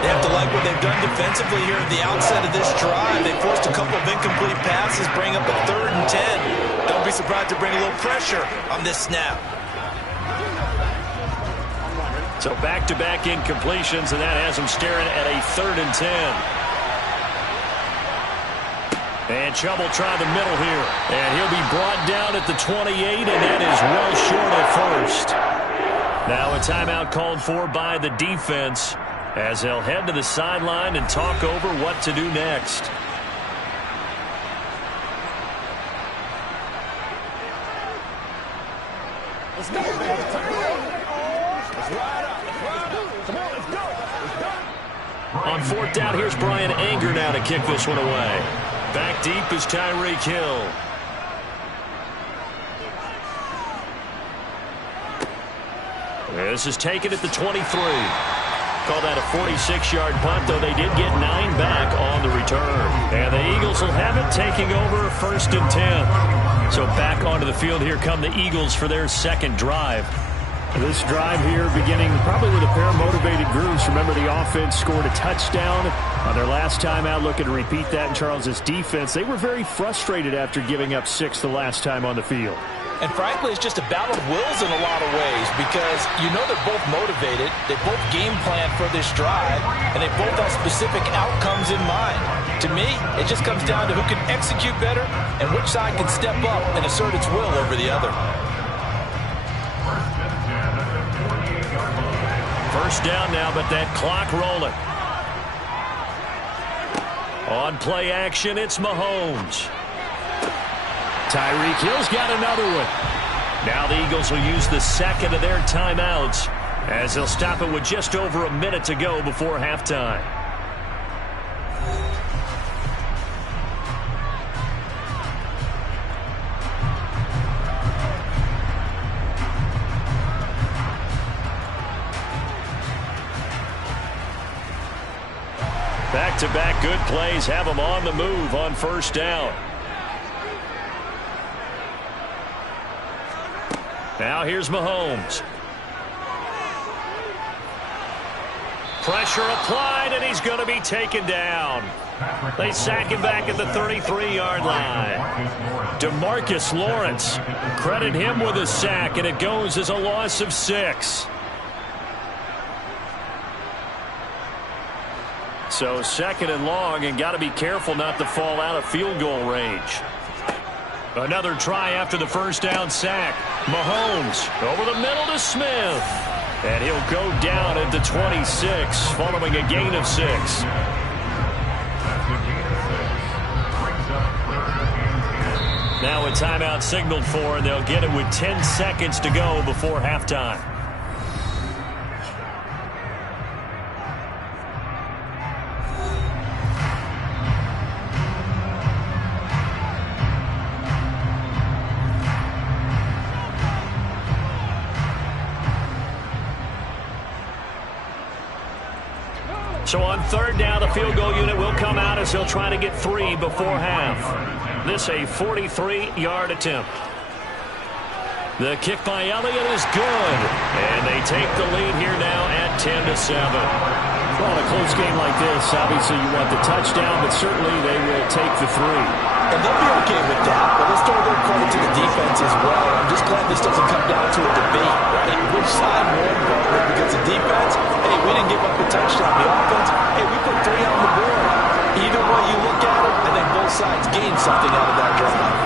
They have to like what they've done defensively here at the outset of this drive. They forced a couple of incomplete passes, bring up a 3rd and 10. Don't be surprised to bring a little pressure on this snap. So back-to-back incompletions, and that has them staring at a 3rd and 10. And Chubb will try the middle here. And he'll be brought down at the 28, and that is well short of first. Now a timeout called for by the defense as they'll head to the sideline and talk over what to do next. Let's go, baby. Let's ride up. Come on, let's go. On 4th down, here's Brian Anger now to kick this one away. Back deep is Tyreek Hill. This is taken at the 23. Call that a 46-yard punt, though they did get 9 back on the return. And the Eagles will have it, taking over 1st and 10. So back onto the field, here come the Eagles for their 2nd drive. This drive here beginning probably with a pair of motivated groups. Remember, the offense scored a touchdown on their last time out. Looking to repeat that in Charles's defense. They were very frustrated after giving up 6 the last time on the field. And frankly, it's just a battle of wills in a lot of ways, because you know they're both motivated, they both game plan for this drive, and they both have specific outcomes in mind. To me, it just comes down to who can execute better and which side can step up and assert its will over the other. First down now, but that clock rolling. On play action, it's Mahomes. Tyreek Hill's got another one. Now the Eagles will use the 2nd of their timeouts as they'll stop it with just over a minute to go before halftime. Back-to-back good plays have them on the move on first down. Now here's Mahomes. Pressure applied, and he's going to be taken down. They sack him back at the 33-yard line. DeMarcus Lawrence, credit him with a sack, and it goes as a loss of 6. So 2nd and long, and got to be careful not to fall out of field goal range. Another try after the first down sack. Mahomes over the middle to Smith. And he'll go down at the 26, following a gain of 6. Now a timeout signaled for, and they'll get it with 10 seconds to go before halftime. So on 3rd down, the field goal unit will come out as he'll try to get 3 before half. This a 43-yard attempt. The kick by Elliott is good. And they take the lead here now at 10-7. Well, in a close game like this, obviously you want the touchdown, but certainly they will take the 3. And they'll be okay with that, but let's throw a little credit to the defense as well. I'm just glad this doesn't come down to a debate, right? Which side won, because the defense, hey, we didn't give up a touchdown. The offense, hey, we put 3 on the board. Either way you look at it, I think both sides gained something out of that drive.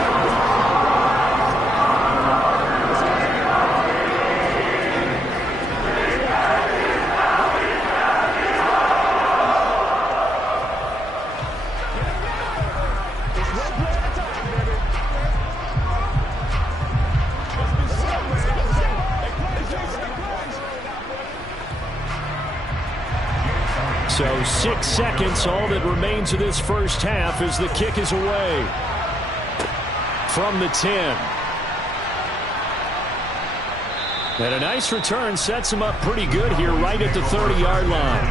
So 6 seconds, all that remains of this first half as the kick is away from the 10. And a nice return sets him up pretty good here right at the 30-yard line.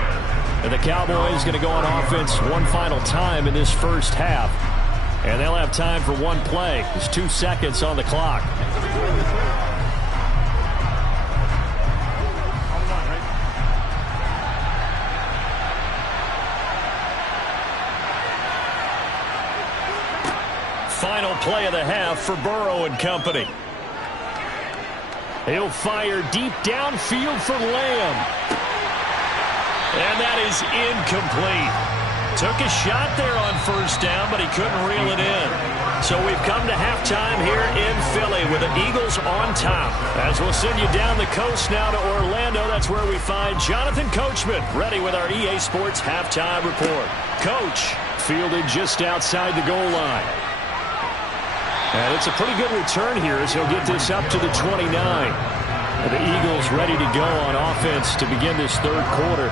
And the Cowboys going to go on offense one final time in this first half. And they'll have time for one play. There's 2 seconds on the clock. Final play of the half for Burrow and company. He'll fire deep downfield for Lamb. And that is incomplete. Took a shot there on 1st down, but he couldn't reel it in. So we've come to halftime here in Philly with the Eagles on top. As we'll send you down the coast now to Orlando, that's where we find Jonathan Coachman ready with our EA Sports halftime report. Coach fielded just outside the goal line. And it's a pretty good return here as he'll get this up to the 29. And the Eagles ready to go on offense to begin this 3rd quarter.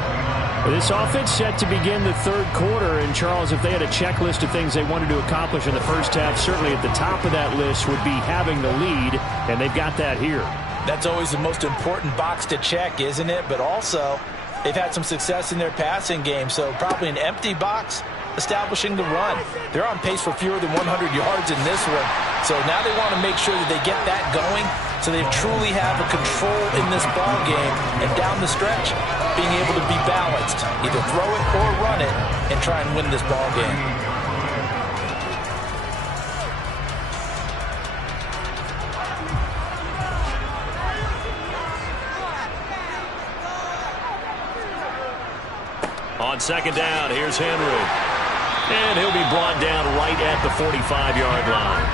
This offense set to begin the 3rd quarter. And, Charles, if they had a checklist of things they wanted to accomplish in the first half, certainly at the top of that list would be having the lead, and they've got that here. That's always the most important box to check, isn't it? But also, they've had some success in their passing game, so probably an empty box establishing the run. They're on pace for fewer than 100 yards in this one. So now they want to make sure that they get that going so they truly have a control in this ball game, and down the stretch, being able to be balanced. Either throw it or run it and try and win this ball game. On 2nd down, here's Henry. And he'll be brought down right at the 45-yard line.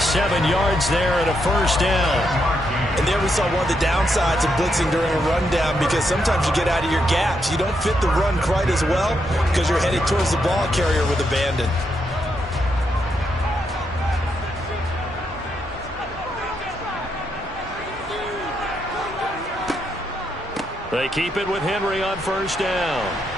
7 yards there and a 1st down. And there we saw one of the downsides of blitzing during a rundown, because sometimes you get out of your gaps. You don't fit the run quite as well because you're headed towards the ball carrier with abandon. They keep it with Henry on 1st down.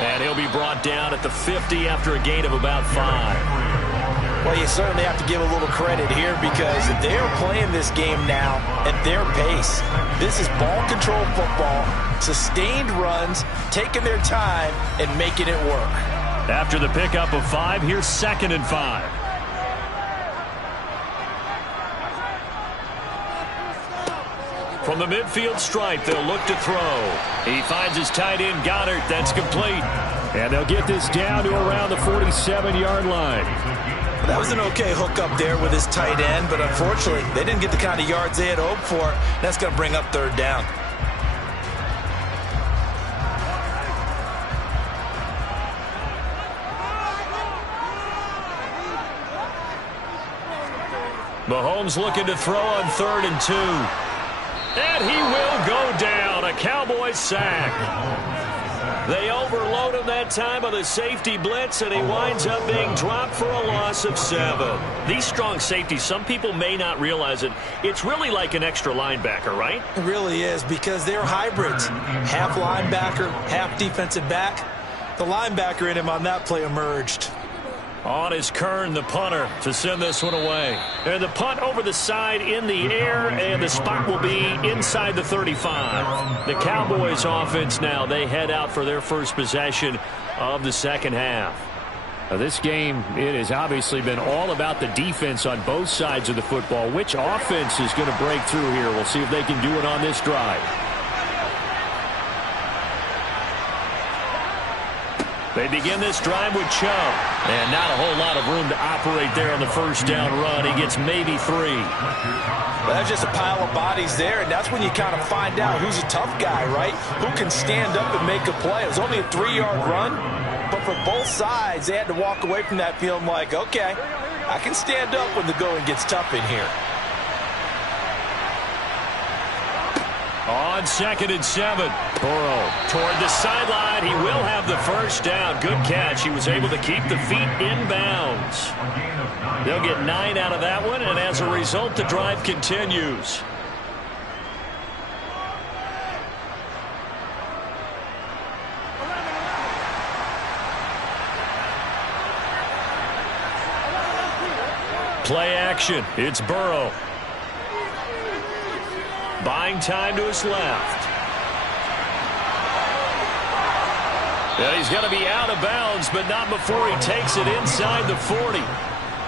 And he'll be brought down at the 50 after a gain of about 5. Well, you certainly have to give a little credit here, because they're playing this game now at their pace. This is ball control football, sustained runs, taking their time, and making it work. After the pickup of 5, here's 2nd and 5. From the midfield stripe, they'll look to throw. He finds his tight end, Goddard. That's complete. And they'll get this down to around the 47-yard line. That was an okay hook up there with his tight end, but unfortunately, they didn't get the kind of yards they had hoped for. That's going to bring up third down. Mahomes looking to throw on 3rd and 2. And he will go down. A Cowboys sack. They overload him that time of the safety blitz, and he winds up being dropped for a loss of 7. These strong safeties, some people may not realize it. It's really like an extra linebacker, right? It really is, because they're hybrids. Half linebacker, half defensive back. The linebacker in him on that play emerged. On is Kern, the punter, to send this one away. And the punt over the side in the air, and the spot will be inside the 35. The Cowboys offense now, they head out for their first possession of the second half. Now, this game, it has obviously been all about the defense on both sides of the football. Which offense is going to break through here? We'll see if they can do it on this drive. They begin this drive with Chubb. And not a whole lot of room to operate there on the first down run. He gets maybe 3. Well, that's just a pile of bodies there, and that's when you kind of find out who's a tough guy, right? Who can stand up and make a play. It was only a 3-yard run, but for both sides, they had to walk away from that feeling like, okay, I can stand up when the going gets tough in here. On 2nd and 7, Burrow toward the sideline. He will have the first down. Good catch. He was able to keep the feet in bounds. They'll get 9 out of that one, and as a result, the drive continues. Play action. It's Burrow. Buying time to his left. Yeah, he's going to be out of bounds, but not before he takes it inside the 40.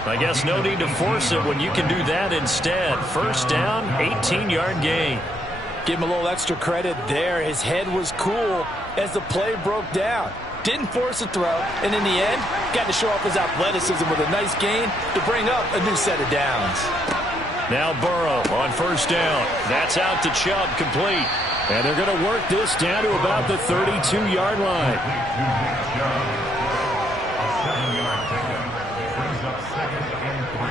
I guess no need to force it when you can do that instead. First down, 18-yard gain. Give him a little extra credit there. His head was cool as the play broke down. Didn't force a throw, and in the end, got to show off his athleticism with a nice gain to bring up a new set of downs. Now Burrow on first down. That's out to Chubb, complete. And they're going to work this down to about the 32-yard line. A 7-yard pickup brings up 2nd and 3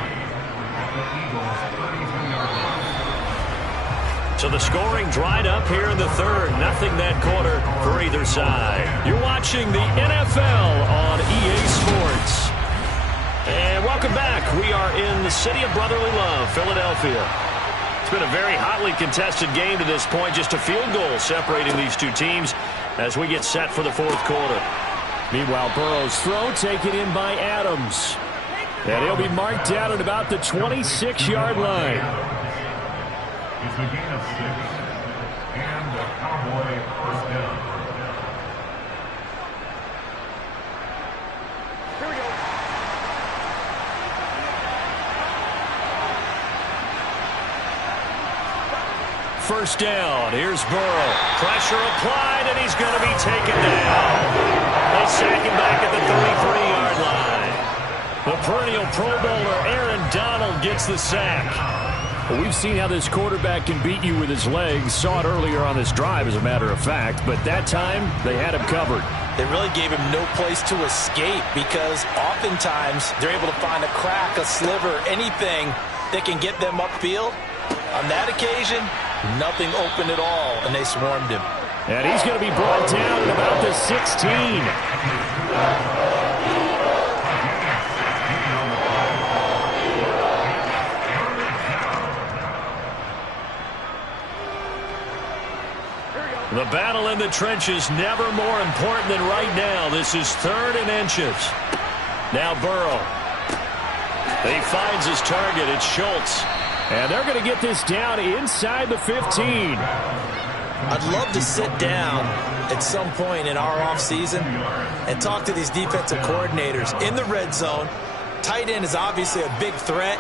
at the Eagles' 32-yard line. So the scoring dried up here in the third. Nothing that quarter for either side. You're watching the NFL on EA Sports. And welcome back. We are in the city of brotherly love, Philadelphia. It's been a very hotly contested game to this point. Just a field goal separating these two teams as we get set for the fourth quarter. Meanwhile, Burrow's throw taken in by Adams. And he'll be marked down at about the 26-yard line. It's a gain of 6 and a Cowboy first down. First down. Here's Burrow. Pressure applied, and he's going to be taken down. They sack him back at the 33-yard line. The perennial Pro Bowler Aaron Donald gets the sack. Well, we've seen how this quarterback can beat you with his legs. Saw it earlier on this drive, as a matter of fact. But that time, they had him covered. They really gave him no place to escape because oftentimes they're able to find a crack, a sliver, anything that can get them upfield. On that occasion, nothing open at all, and they swarmed him. And he's going to be brought down at about the 16. The battle in the trenches never more important than right now. This is 3rd and inches. Now Burrow. He finds his target. It's Schultz. And they're going to get this down inside the 15. I'd love to sit down at some point in our offseason and talk to these defensive coordinators in the red zone. Tight end is obviously a big threat,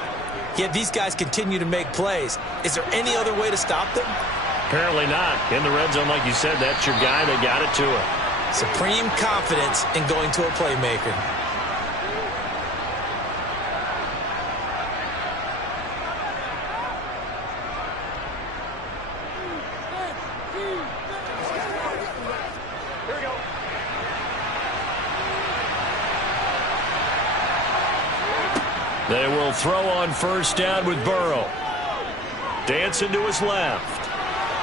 yet these guys continue to make plays. Is there any other way to stop them? Apparently not. In the red zone, like you said, that's your guy. They got it to him. Supreme confidence in going to a playmaker. They will throw on first down with Burrow. Dancing to his left.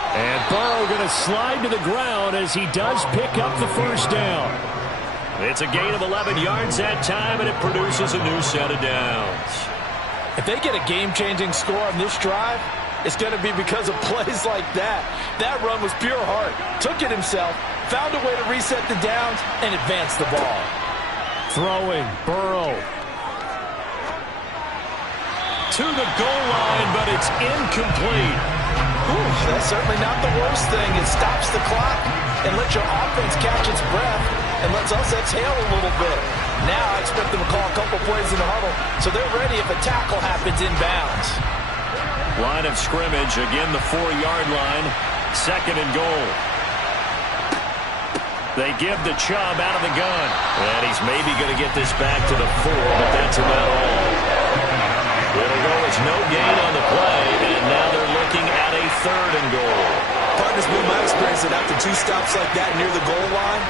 And Burrow going to slide to the ground as he does pick up the first down. It's a gain of 11 yards that time, and it produces a new set of downs. If they get a game-changing score on this drive, it's going to be because of plays like that. That run was pure heart. Took it himself, found a way to reset the downs, and advance the ball. Throwing, Burrow. To the goal line, but it's incomplete. Ooh, that's certainly not the worst thing. It stops the clock and lets your offense catch its breath and lets us exhale a little bit. Now I expect them to call a couple plays in the huddle so they're ready if a tackle happens inbounds. Line of scrimmage, again the 4-yard line, 2nd and goal. They give the Chubb out of the gun. And he's maybe going to get this back to the 4, but that's about all. It'll go as no gain on the play, and now they're looking at a 3rd and goal. Partners, been my experience that after 2 stops like that near the goal line,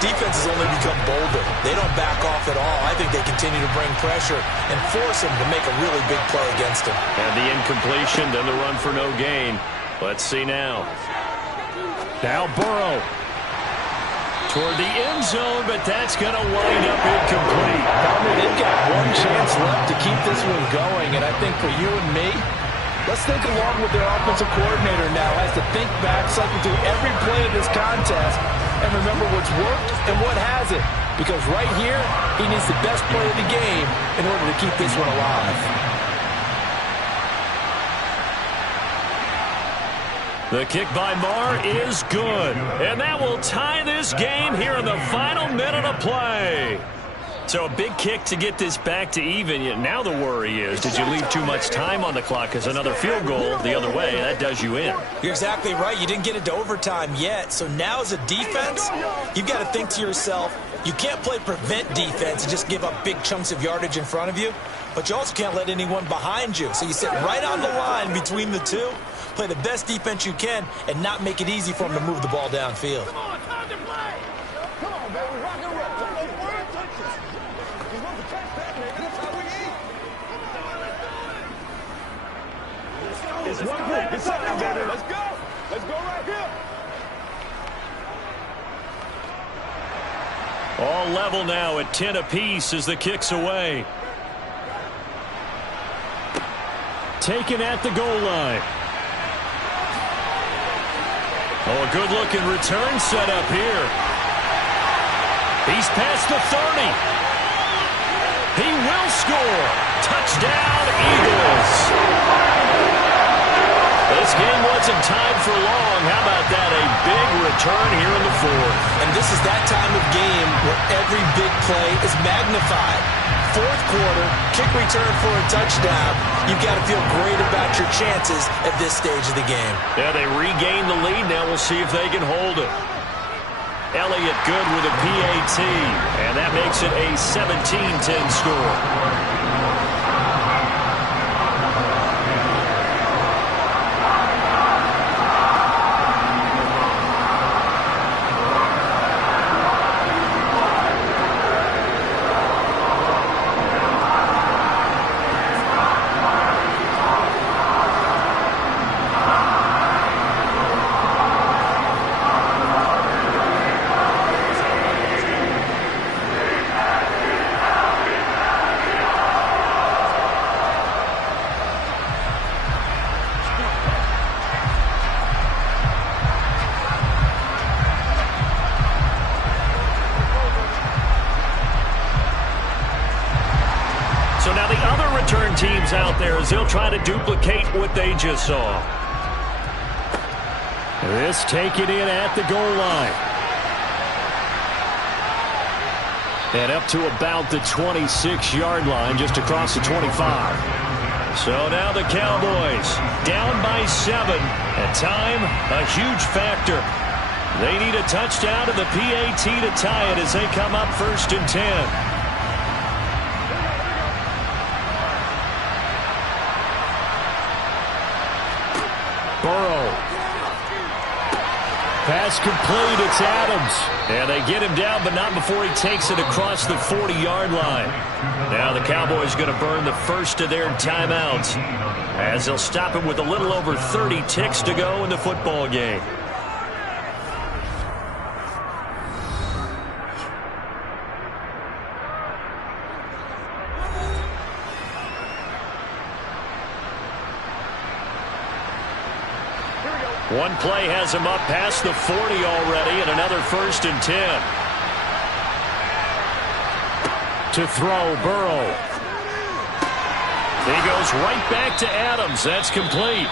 defenses only become bolder. They don't back off at all. I think they continue to bring pressure and force them to make a really big play against them. And the incompletion, then the run for no gain. Let's see now. Now Burrow. Toward the end zone, but that's going to wind up incomplete. They've got one chance left to keep this one going, and I think for you and me, let's think along with their offensive coordinator now as to think back, cycle through every play of this contest, and remember what's worked and what hasn't. Because right here, he needs the best play of the game in order to keep this one alive. The kick by Marr is good. And that will tie this game here in the final minute of play. So a big kick to get this back to even. Yet now the worry is, did you leave too much time on the clock? Because another field goal the other way, that does you in. You're exactly right. You didn't get into overtime yet. So now as a defense, you've got to think to yourself, you can't play prevent defense and just give up big chunks of yardage in front of you. But you also can't let anyone behind you. So you sit right on the line between the two, play the best defense you can, and not make it easy for them to move the ball downfield. Come on, time to play. Come on, baby, rock and roll. Come on, word touches. You want to catch that, nigga? That's how we eat. It's one play. It's something, baby. Let's go. Let's go right here. All level now at 10 apiece as the kick's away. Taken at the goal line. Oh, a good-looking return set up here. He's past the 30. He will score. Touchdown, Eagles. This game wasn't tied for long. How about that? A big return here in the 4th. And this is that time of game where every big play is magnified. 4th quarter, kick return for a touchdown. You've got to feel great about your chances at this stage of the game. Yeah, they regain the lead. Now we'll see if they can hold it. Elliott good with a PAT, and that makes it a 17-10 score. Teams out there as they'll try to duplicate what they just saw. This taken in at the goal line. And up to about the 26-yard line, just across the 25. So now the Cowboys down by 7. And time, a huge factor. They need a touchdown to the PAT to tie it as they come up 1st and 10. Burrow. Pass complete. It's Adams. And they get him down, but not before he takes it across the 40-yard line. Now the Cowboys going to burn the first of their timeouts as they'll stop it with a little over 30 ticks to go in the football game. One play has him up past the 40 already, and another 1st and 10. To throw, Burrow. He goes right back to Adams. That's complete.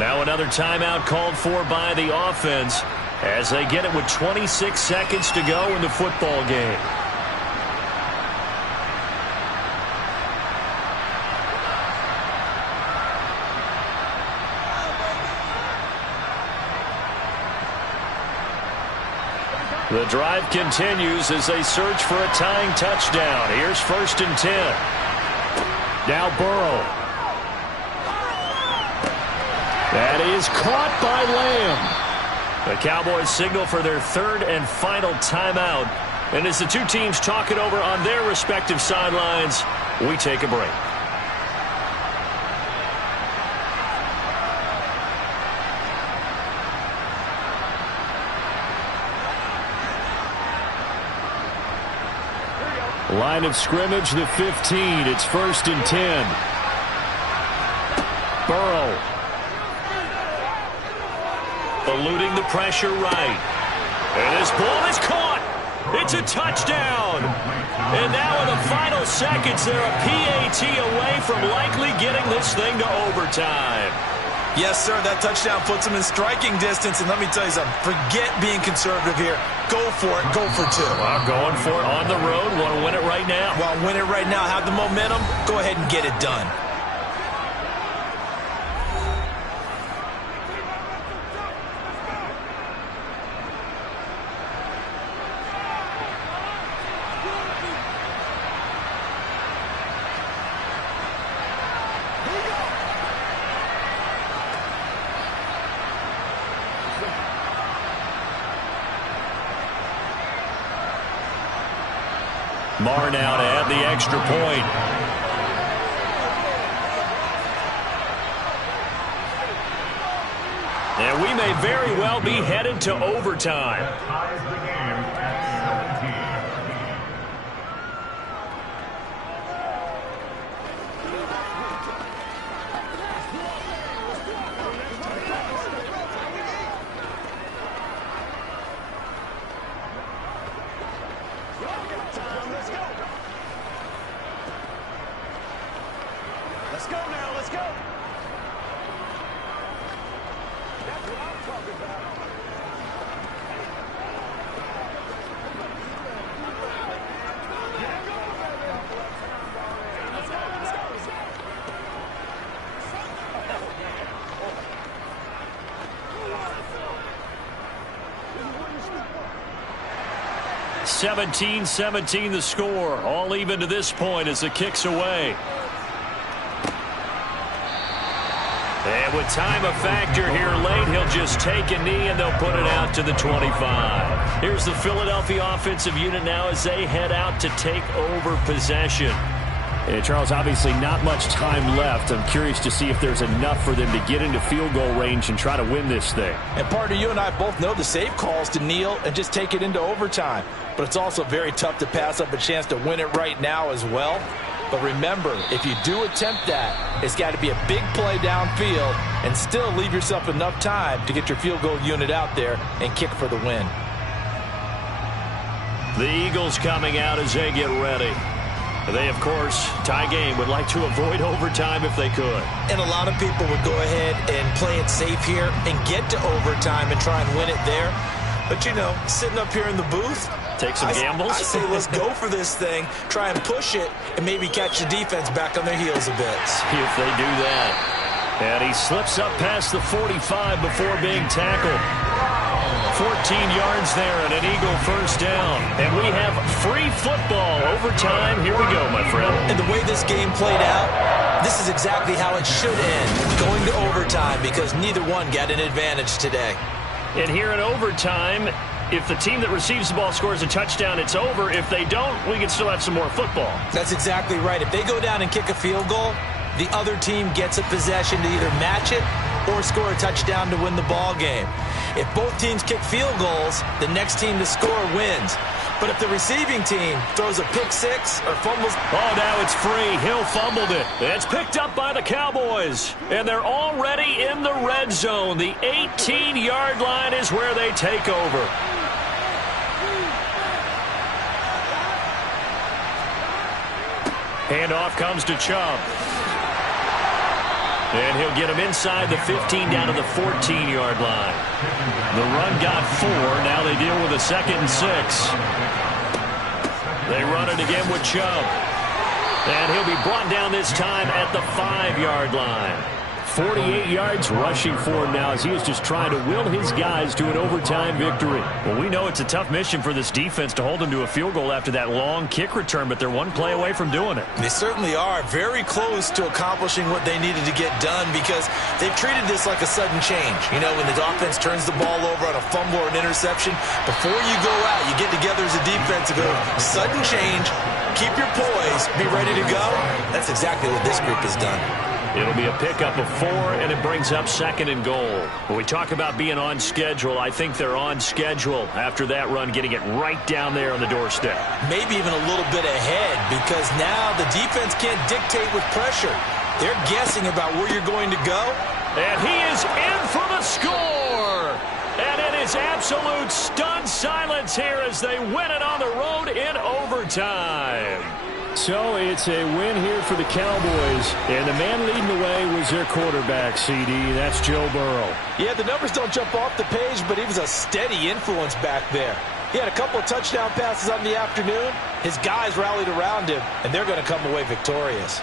Now another timeout called for by the offense as they get it with 26 seconds to go in the football game. The drive continues as they search for a tying touchdown. Here's 1st and 10. Now Burrow. That is caught by Lamb. The Cowboys signal for their 3rd and final timeout. And as the two teams talk it over on their respective sidelines, we take a break. Line of scrimmage, the 15. It's 1st and 10. Burrow. Eluding the pressure right. And this ball is caught. It's a touchdown. And now in the final seconds, they're a PAT away from likely getting this thing to overtime. Yes, sir, that touchdown puts them in striking distance. And let me tell you something, forget being conservative here. Go for it, go for 2. Well, going for it on the road. Want to win it right now? Well, win it right now, have the momentum, go ahead and get it done. Marr now to add the extra point. And we may very well be headed to overtime. That ties the game at 17. 17-17 the score. All even to this point as the kick's away. And with time a factor here late, he'll just take a knee and they'll put it out to the 25. Here's the Philadelphia offensive unit now as they head out to take over possession. And Charles, obviously not much time left. I'm curious to see if there's enough for them to get into field goal range and try to win this thing. And partner, you and I both know the safe calls to kneel and just take it into overtime. But it's also very tough to pass up a chance to win it right now as well. But remember, if you do attempt that, it's got to be a big play downfield and still leave yourself enough time to get your field goal unit out there and kick for the win. The Eagles coming out as they get ready. They, of course, tie game, would like to avoid overtime if they could. And a lot of people would go ahead and play it safe here and get to overtime and try and win it there. But, you know, sitting up here in the booth, take some gambles. I say let's go for this thing, try and push it, and maybe catch the defense back on their heels a bit. See if they do that. And he slips up past the 45 before being tackled. 14 yards there and an Eagle first down. And we have free football. Overtime. Here we go, my friend. And the way this game played out, this is exactly how it should end, going to overtime, because neither one got an advantage today. And here in overtime, if the team that receives the ball scores a touchdown, it's over. If they don't, we can still have some more football. That's exactly right. If they go down and kick a field goal, the other team gets a possession to either match it or score a touchdown to win the ball game. If both teams kick field goals, the next team to score wins. But if the receiving team throws a pick six or fumbles... Oh, now it's free. Hill fumbled it. It's picked up by the Cowboys. And they're already in the red zone. The 18-yard line is where they take over. Handoff comes to Chubb. And he'll get him inside the 15 down to the 14-yard line. The run got 4. Now they deal with a 2nd and 6. They run it again with Chubb. And he'll be brought down this time at the 5-yard line. 48 yards rushing for him now as he is just trying to will his guys to an overtime victory. Well, we know it's a tough mission for this defense to hold them to a field goal after that long kick return, but they're one play away from doing it. They certainly are very close to accomplishing what they needed to get done, because they've treated this like a sudden change. You know, when the offense turns the ball over on a fumble or an interception, before you go out, you get together as a defense and go, sudden change, keep your poise, be ready to go. That's exactly what this group has done. It'll be a pickup of 4, and it brings up 2nd and goal. When we talk about being on schedule, I think they're on schedule after that run, getting it right down there on the doorstep. Maybe even a little bit ahead, because now the defense can't dictate with pressure. They're guessing about where you're going to go. And he is in for the score. And it is absolute stunned silence here as they win it on the road in overtime. So it's a win here for the Cowboys. And the man leading the way was their quarterback, CD. That's Joe Burrow. Yeah, the numbers don't jump off the page, but he was a steady influence back there. He had a couple of touchdown passes on the afternoon. His guys rallied around him, and they're going to come away victorious.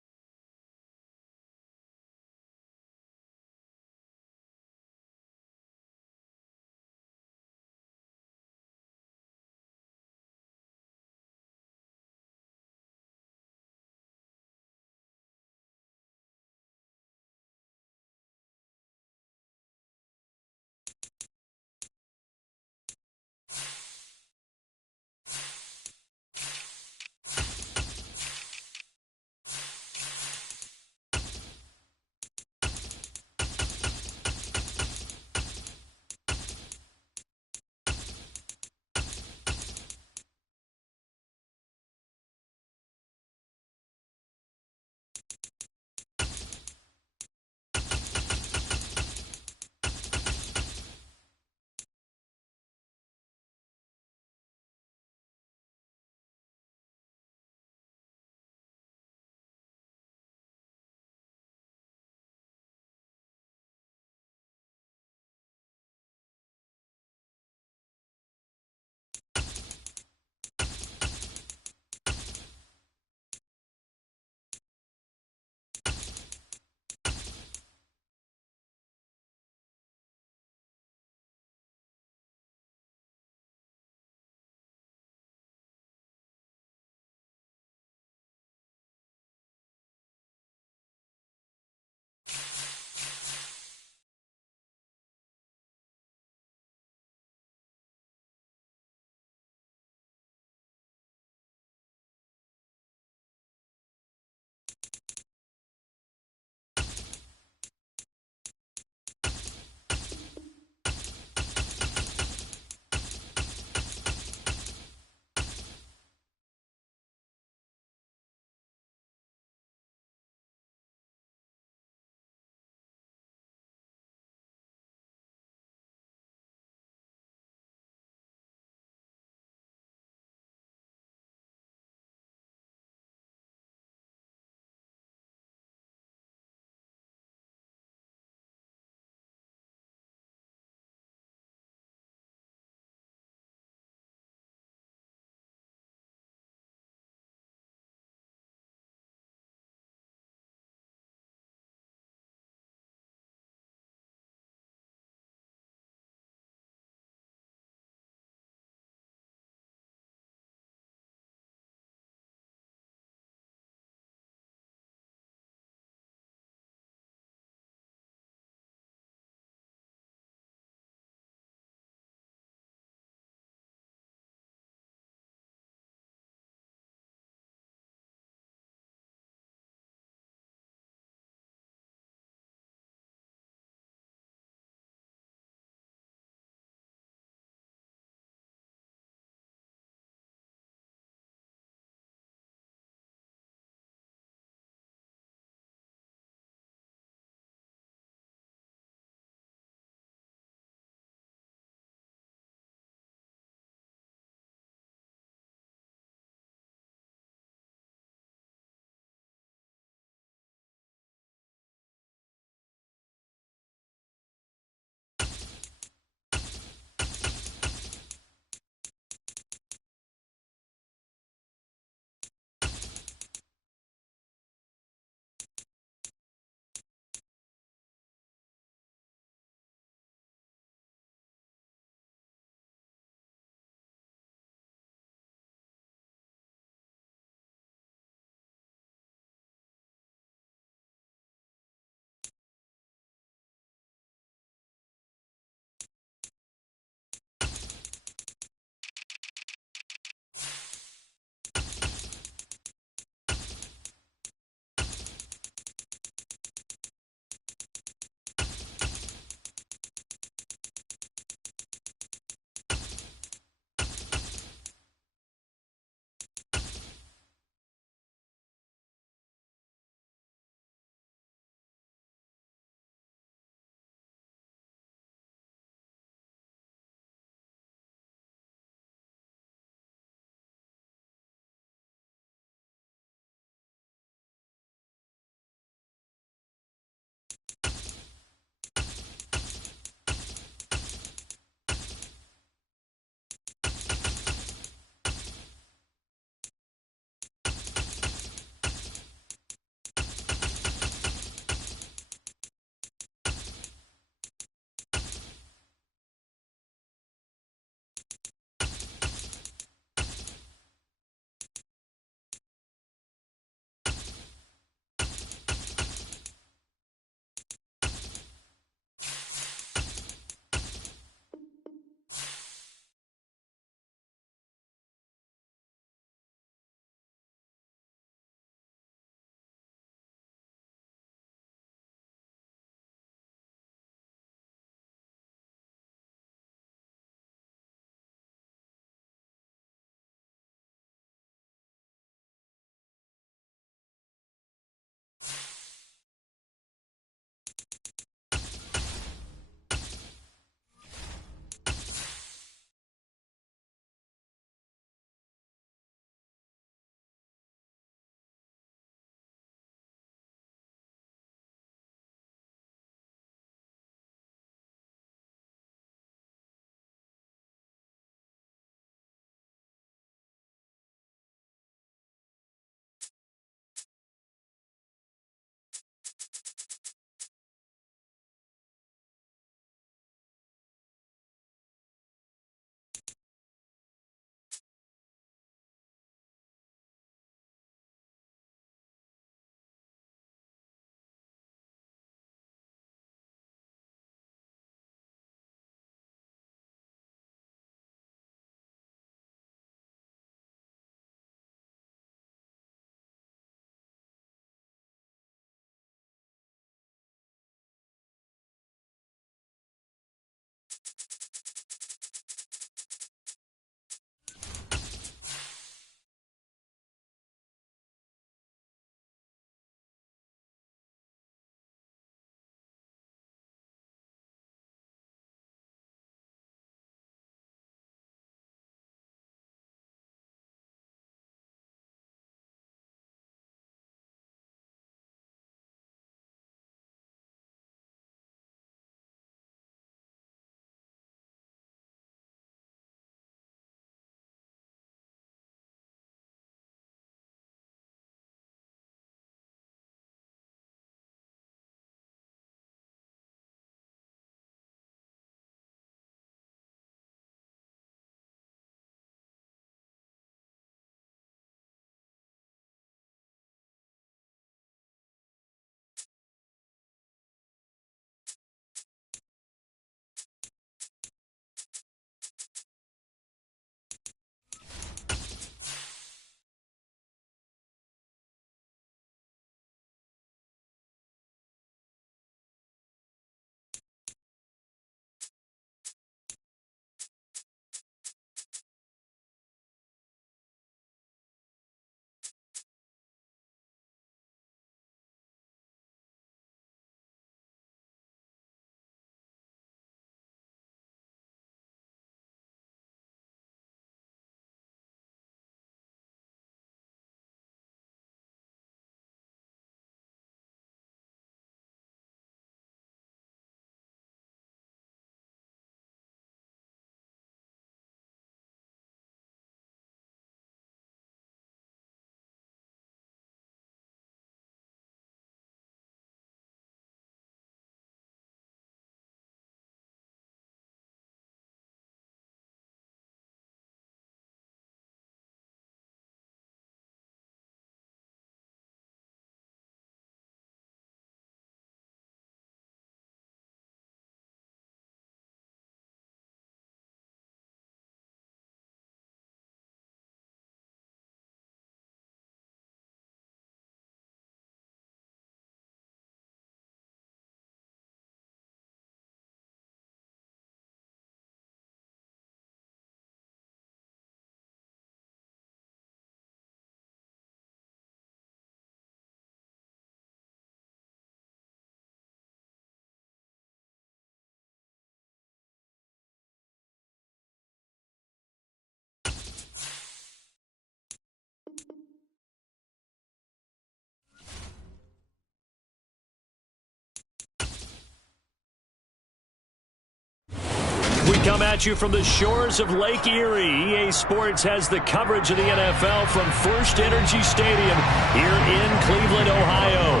come at you from the shores of Lake Erie. EA Sports has the coverage of the NFL from First Energy Stadium here in Cleveland, Ohio.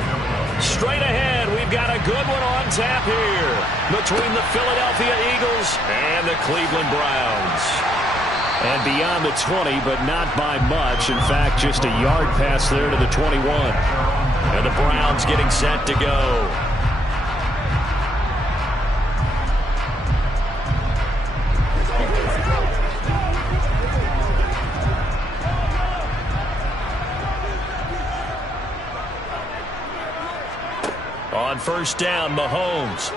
Straight ahead, we've got a good one on tap here between the Philadelphia Eagles and the Cleveland Browns. And beyond the 20, but not by much. In fact, just a yard pass there to the 21. And the Browns getting set to go. On first down, Mahomes.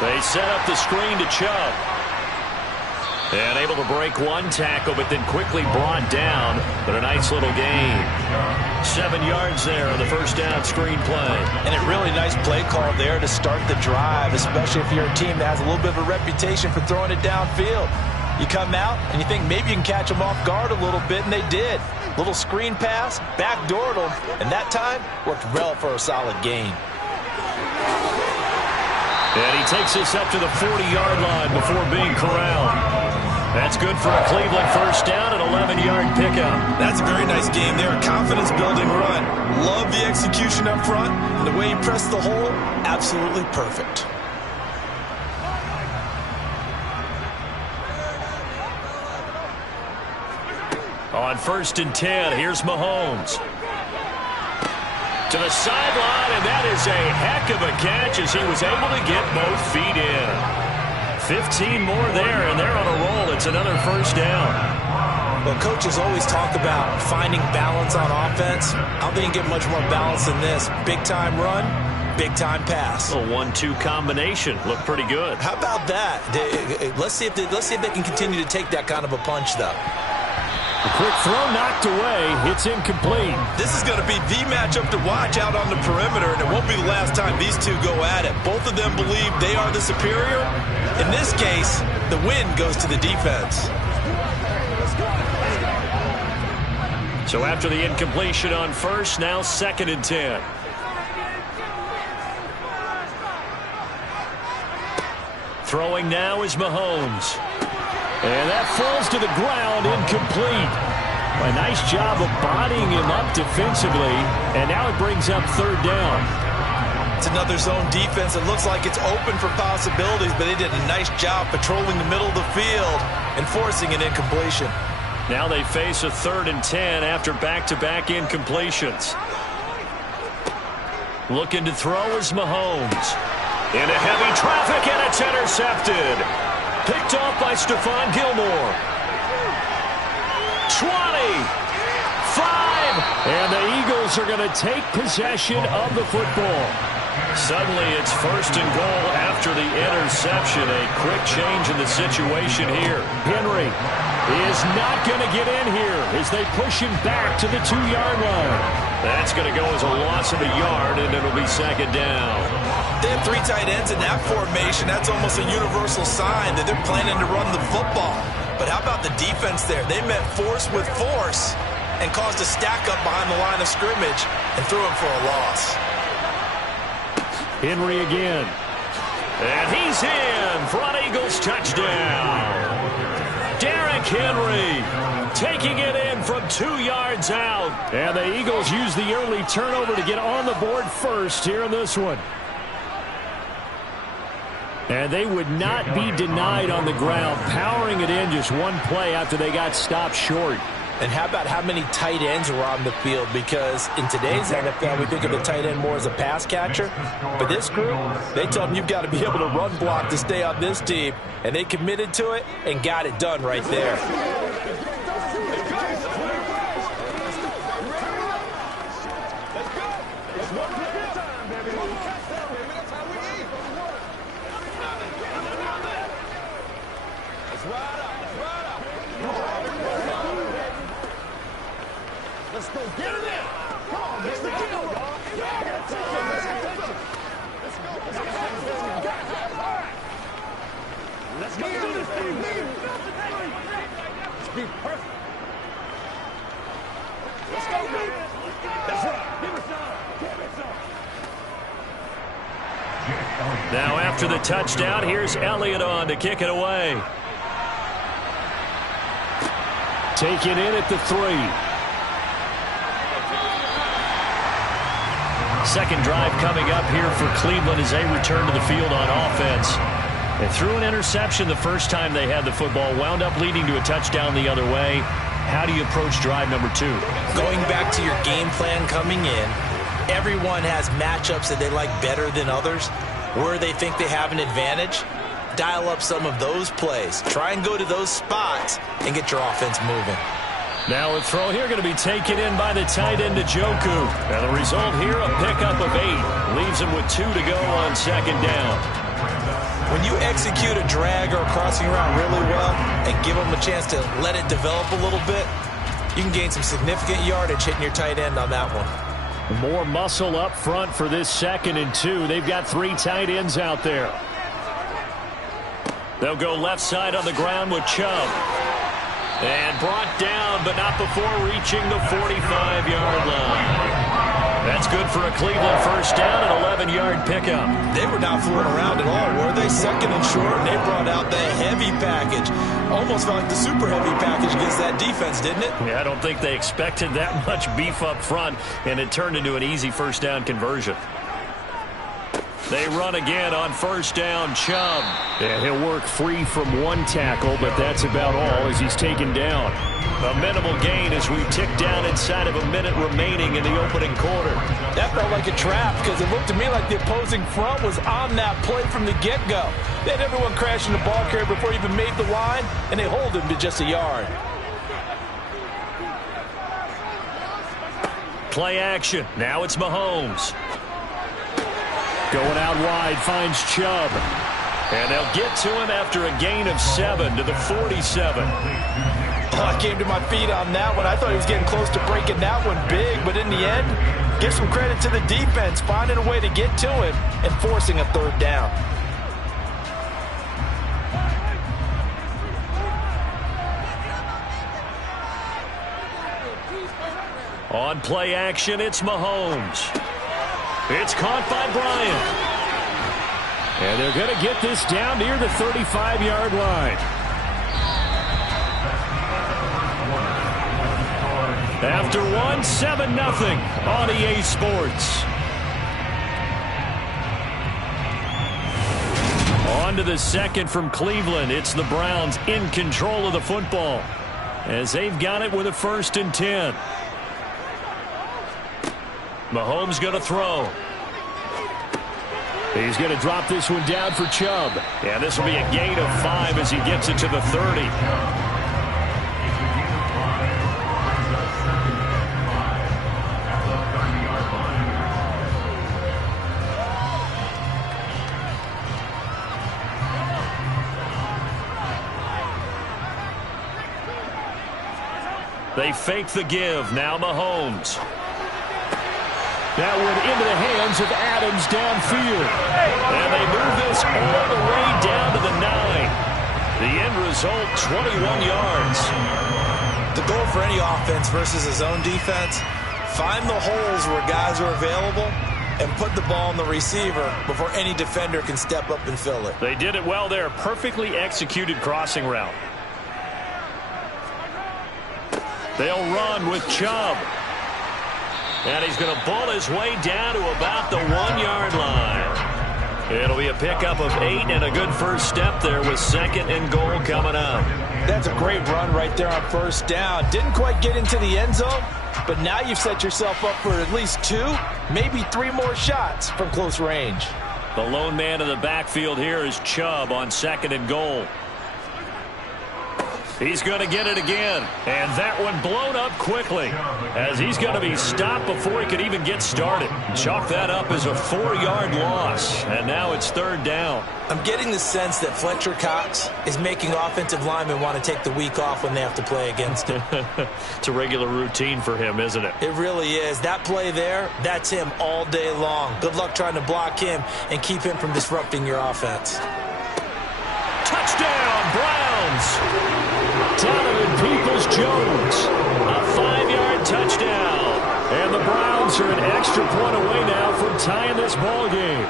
They set up the screen to Chubb. And able to break one tackle, but then quickly brought down. But a nice little gain. 7 yards there on the first down screen play. And a really nice play call there to start the drive, especially if you're a team that has a little bit of a reputation for throwing it downfield. You come out and you think maybe you can catch them off guard a little bit, and they did. Little screen pass, backdoored them, and that time worked well for a solid gain. And he takes this up to the 40-yard line before being corralled. That's good for a Cleveland first down, an 11-yard pickup. That's a very nice game there, a confidence-building run. Love the execution up front, and the way he pressed the hole, absolutely perfect. On first and 10, here's Mahomes. To the sideline, and that is a heck of a catch as he was able to get both feet in. 15 more there, and they're on a roll. It's another first down. Well, coaches always talk about finding balance on offense. I don't think you get much more balance than this. Big-time run, big-time pass. A 1-2 combination. Looked pretty good. How about that? Let's see if they can continue to take that kind of a punch, though. A quick throw knocked away. It's incomplete. This is going to be the matchup to watch out on the perimeter, and it won't be the last time these two go at it. Both of them believe they are the superior. In this case, the win goes to the defense. So after the incompletion on first, now second and 10. Throwing now is Mahomes. And that falls to the ground, incomplete. A nice job of bodying him up defensively, and now it brings up third down. It's another zone defense. It looks like it's open for possibilities, but they did a nice job patrolling the middle of the field and forcing an incompletion. Now they face a third and 10 after back-to-back incompletions. Looking to throw is Mahomes. Into heavy traffic, and it's intercepted. Picked off by Stephon Gilmore. 20. 5. And the Eagles are going to take possession of the football. Suddenly it's first and goal after the interception. A quick change in the situation here. Henry is not going to get in here as they push him back to the 2-yard line. That's going to go as a loss of a yard, and it'll be second down. They have 3 tight ends in that formation. That's almost a universal sign that they're planning to run the football. But how about the defense there? They met force with force and caused a stack up behind the line of scrimmage and threw him for a loss. Henry again. And he's in for an Eagles touchdown. Derrick Henry taking it in from 2 yards out. And the Eagles use the early turnover to get on the board first here in this one. And they would not be denied on the ground, powering it in just one play after they got stopped short. And how about how many tight ends were on the field? Because in today's NFL, we think of the tight end more as a pass catcher. But this group, they told them you've got to be able to run block to stay on this team. And they committed to it and got it done right there. Let's go. Get it in. Come on, let's go, y'all. Let's go. Let's go do this thing. Let's be perfect. Let's go, baby. That's right. Give it some. Give it some. Now after the touchdown, here's Elliott on to kick it away. Take it in at the 3. Second drive coming up here for Cleveland as they return to the field on offense. They threw an interception the first time they had the football, wound up leading to a touchdown the other way. How do you approach drive number 2? Going back to your game plan coming in, everyone has matchups that they like better than others. Where they think they have an advantage, dial up some of those plays. Try and go to those spots and get your offense moving. Now a throw here going to be taken in by the tight end Njoku. And the result here, a pickup of 8. Leaves him with 2 to go on second down. When you execute a drag or a crossing route really well and give them a chance to let it develop a little bit, you can gain some significant yardage hitting your tight end on that one. More muscle up front for this 2nd and 2. They've got 3 tight ends out there. They'll go left side on the ground with Chubb. And brought down, but not before reaching the 45-yard line. That's good for a Cleveland first down, an 11-yard pickup. They were not fooling around at all, were they? 2nd and short, and they brought out the heavy package. Almost felt like the super heavy package against that defense, didn't it? Yeah, I don't think they expected that much beef up front, and it turned into an easy first down conversion. They run again on first down, Chubb. Yeah, he'll work free from 1 tackle, but that's about all as he's taken down. A minimal gain as we tick down inside of a minute remaining in the opening quarter. That felt like a trap because it looked to me like the opposing front was on that play from the get-go. They had everyone crashing the ball carrier before he even made the line, and they hold him to just a yard. Play action. Now it's Mahomes. Going out wide, finds Chubb. And they'll get to him after a gain of 7 to the 47. Oh, I came to my feet on that one. I thought he was getting close to breaking that one big, but in the end, give some credit to the defense, finding a way to get to him and forcing a 3rd down. On play action, it's Mahomes. It's caught by Bryant. And they're going to get this down near the 35-yard line. After 1, 7-0 on EA Sports. On to the 2nd from Cleveland. It's the Browns in control of the football as they've got it with a 1st and 10. Mahomes going to throw. He's going to drop this one down for Chubb. Yeah, this will be a gain of 5 as he gets it to the 30. They fake the give. Now Mahomes. That one into the hands of Adams downfield. And they move this all the way down to the 9. The end result, 21 yards. The goal for any offense versus a zone defense, find the holes where guys are available and put the ball on the receiver before any defender can step up and fill it. They did it well there. Perfectly executed crossing route. They'll run with Chubb. And he's going to bull his way down to about the 1-yard line. It'll be a pickup of 8 and a good first step there with 2nd and goal coming up. That's a great run right there on first down. Didn't quite get into the end zone, but now you've set yourself up for at least 2, maybe 3 more shots from close range. The lone man in the backfield here is Chubb on 2nd and goal. He's going to get it again. And that one blown up quickly as he's going to be stopped before he could even get started. Chalk that up as a 4-yard loss. And now it's 3rd down. I'm getting the sense that Fletcher Cox is making offensive linemen want to take the week off when they have to play against him. It's a regular routine for him, isn't it? It really is. That play there, that's him all day long. Good luck trying to block him and keep him from disrupting your offense. Touchdown, Browns! Donovan Peoples-Jones. A 5-yard touchdown. And the Browns are an extra point away now from tying this ball game.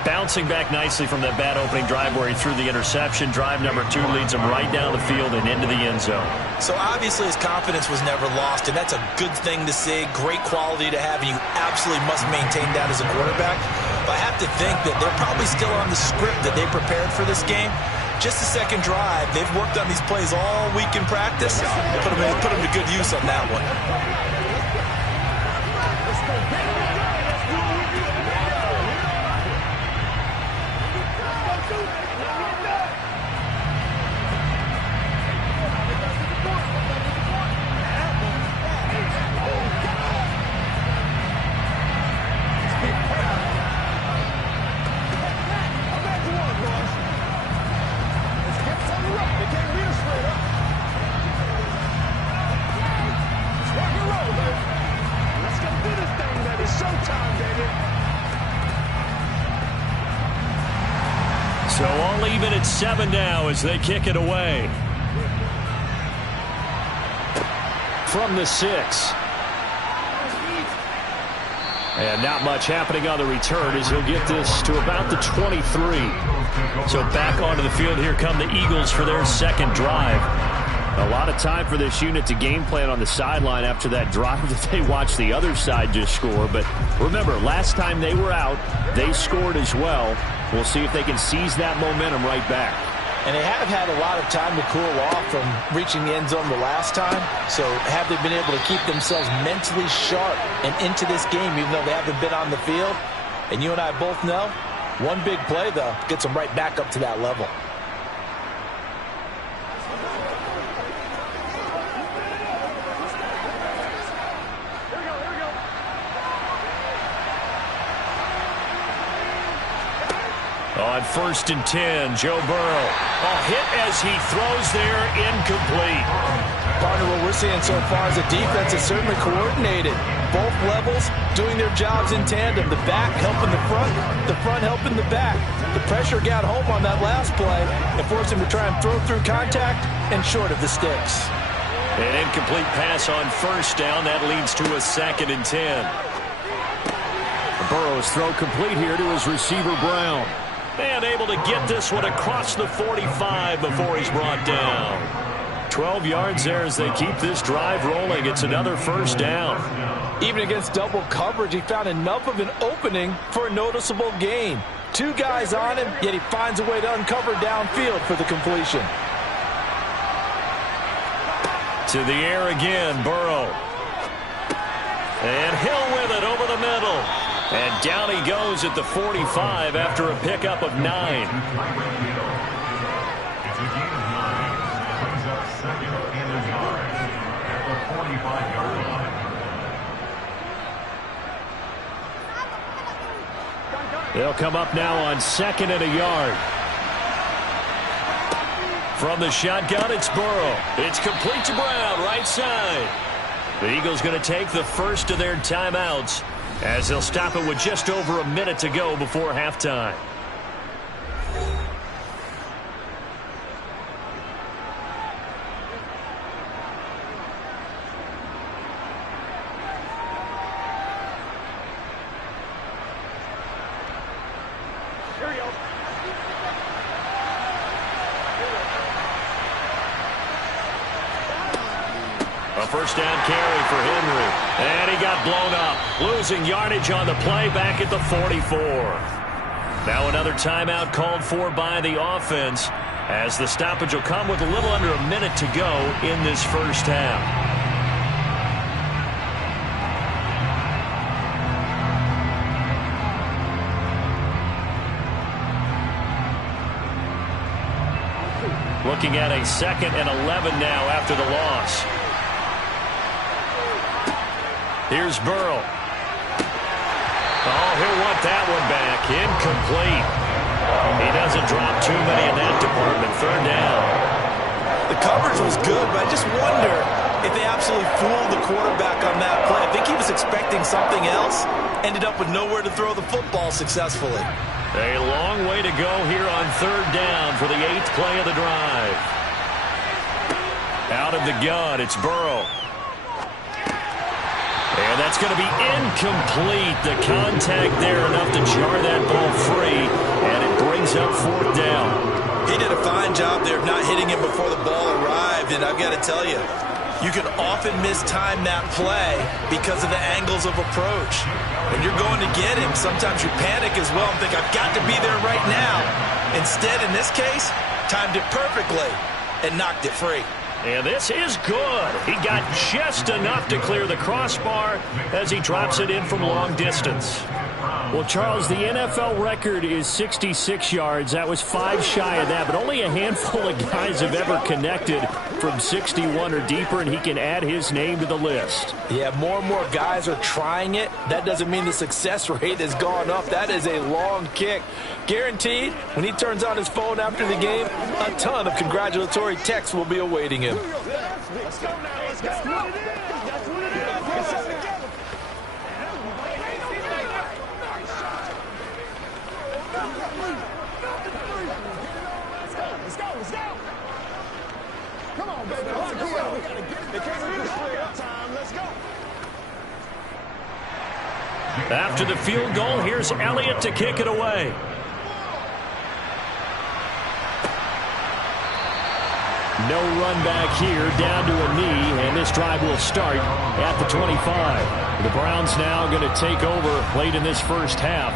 Bouncing back nicely from that bad opening drive where he threw the interception. Drive number 2 leads him right down the field and into the end zone. So obviously his confidence was never lost, and that's a good thing to see, great quality to have, and you absolutely must maintain that as a quarterback. But I have to think that they're probably still on the script that they prepared for this game. Just the second drive, they've worked on these plays all week in practice. Put them to good use on that one. So all even at 7 now as they kick it away. From the 6. And not much happening on the return as he'll get this to about the 23. So back onto the field, here come the Eagles for their second drive. A lot of time for this unit to game plan on the sideline after that drive that they watched the other side just score. But remember, last time they were out, they scored as well. We'll see if they can seize that momentum right back. And they have had a lot of time to cool off from reaching the end zone the last time. So have they been able to keep themselves mentally sharp and into this game even though they haven't been on the field? And you and I both know, one big play, though, gets them right back up to that level. On 1st and 10, Joe Burrow. Hit as he throws there, incomplete. Partner, what we're seeing so far is the defense is certainly coordinated. Both levels doing their jobs in tandem. The back helping the front helping the back. The pressure got home on that last play and forced him to try and throw through contact and short of the sticks. An incomplete pass on 1st down. That leads to a 2nd and 10. Burrow's throw complete here to his receiver, Brown. And able to get this one across the 45 before he's brought down. 12 yards there as they keep this drive rolling. It's another 1st down. Even against double coverage, he found enough of an opening for a noticeable gain. 2 guys on him, yet he finds a way to uncover downfield for the completion. To the air again, Burrow. And Hill with it over the middle. And down he goes at the 45 after a pickup of 9. It's a gain of 9. Brings up 2nd and a yard at the 45-yard line. They'll come up now on 2nd and a yard. From the shotgun, it's Burrow. It's complete to Brown, right side. The Eagles going to take the first of their timeouts as they'll stop it with just over a minute to go before halftime. A 1st down carry for Henry. And he got blown up. Losing yardage on the play back at the 44. Now another timeout called for by the offense as the stoppage will come with a little under a minute to go in this 1st half. Looking at a 2nd and 11 now after the loss. Here's Burrow. He'll want that one back. Incomplete. He doesn't drop too many in that department. 3rd down. The coverage was good, but I just wonder if they absolutely fooled the quarterback on that play. I think he was expecting something else. Ended up with nowhere to throw the football successfully. A long way to go here on 3rd down for the 8th play of the drive. Out of the gun, it's Burrow. And That's going to be incomplete. The contact there enough to jar that ball free, and it brings up 4th down. He did a fine job there of not hitting him before the ball arrived, and I've got to tell you, you can often mistime that play because of the angles of approach. When you're going to get him, sometimes you panic as well and think, I've got to be there right now. Instead, in this case, timed it perfectly and knocked it free. And this is good. He got just enough to clear the crossbar as he drops it in from long distance. Well, Charles, the NFL record is 66 yards. That was 5 shy of that, but only a handful of guys have ever connected from 61 or deeper, and he can add his name to the list. Yeah, more and more guys are trying it. That doesn't mean the success rate has gone up. That is a long kick. Guaranteed, when he turns on his phone after the game, a ton of congratulatory texts will be awaiting him. Let's go now. Let's go. That's what it is. That's what it is. Let's get together. Let's go. Let's go. Come on, baby. Let's go. We gotta get it. They can't do this straight up time. Let's go. After the field goal, here's Elliott to kick it away. No run back here, down to a knee, and this drive will start at the 25. The Browns now going to take over late in this first half.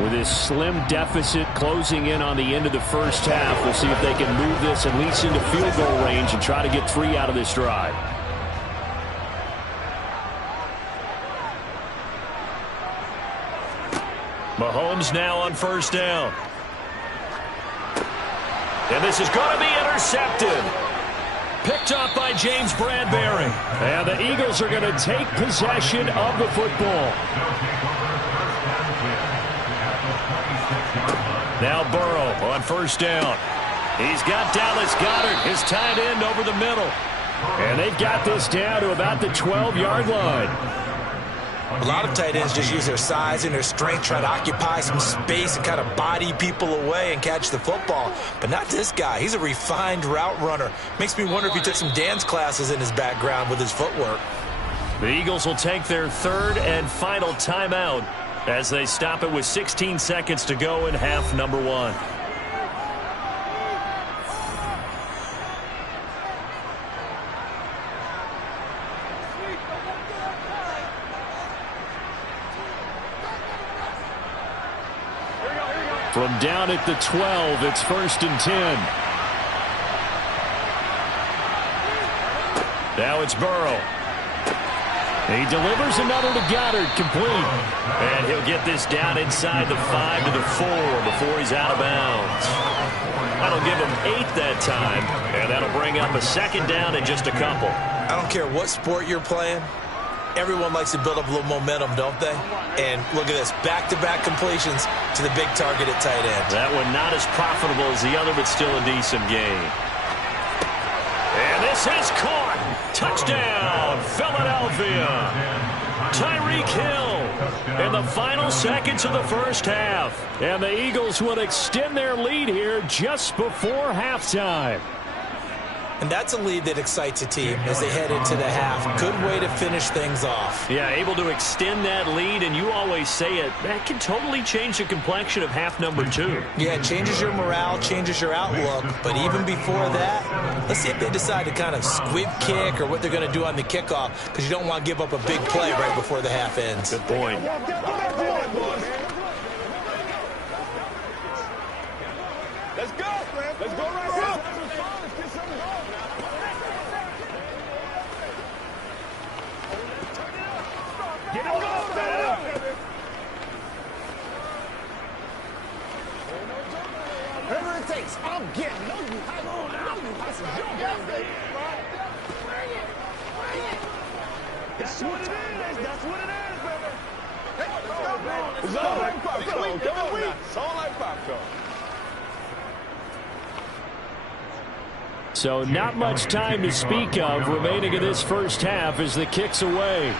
With this slim deficit closing in on the end of the first half, we'll see if they can move this at least into field goal range and try to get 3 out of this drive. Mahomes now on first down. And this is going to be intercepted. Picked up by James Bradbury. And the Eagles are going to take possession of the football. Now Burrow on first down. He's got Dallas Goedert, his tight end, over the middle. And they've got this down to about the 12-yard line. A lot of tight ends just use their size and their strength, try to occupy some space and kind of body people away and catch the football. But not this guy. He's a refined route runner. Makes me wonder if he took some dance classes in his background with his footwork. The Eagles will take their 3rd and final timeout as they stop it with 16 seconds to go in half number 1. From down at the 12, it's 1st and 10. Now it's Burrow. He delivers another to Goddard, complete. And he'll get this down inside the 5 to the 4 before he's out of bounds. That'll give him 8 that time, and that'll bring up a 2nd down in just a couple. I don't care what sport you're playing. Everyone likes to build up a little momentum, don't they? And look at this, back-to-back completions to the big target at tight end. That one not as profitable as the other, but still a decent gain. And this is caught. Touchdown, Philadelphia. Tyreek Hill in the final seconds of the first half. And the Eagles will extend their lead here just before halftime. And that's a lead that excites a team as they head into the half. Good way to finish things off. Yeah, able to extend that lead, and you always say it, that can totally change the complexion of half number 2. Yeah, it changes your morale, changes your outlook. But even before that, let's see if they decide to kind of squib kick or what they're going to do on the kickoff, because you don't want to give up a big play right before the half ends. Good point. Let's go. Let's go right now. Get it up, man. Whatever it takes, I'm getting. No, you this is your game, baby. Bring it. That's what it is. That's what it is, baby. It's all like popcorn. It's all like popcorn. So not much time to speak of remaining in this first half as the kick's away.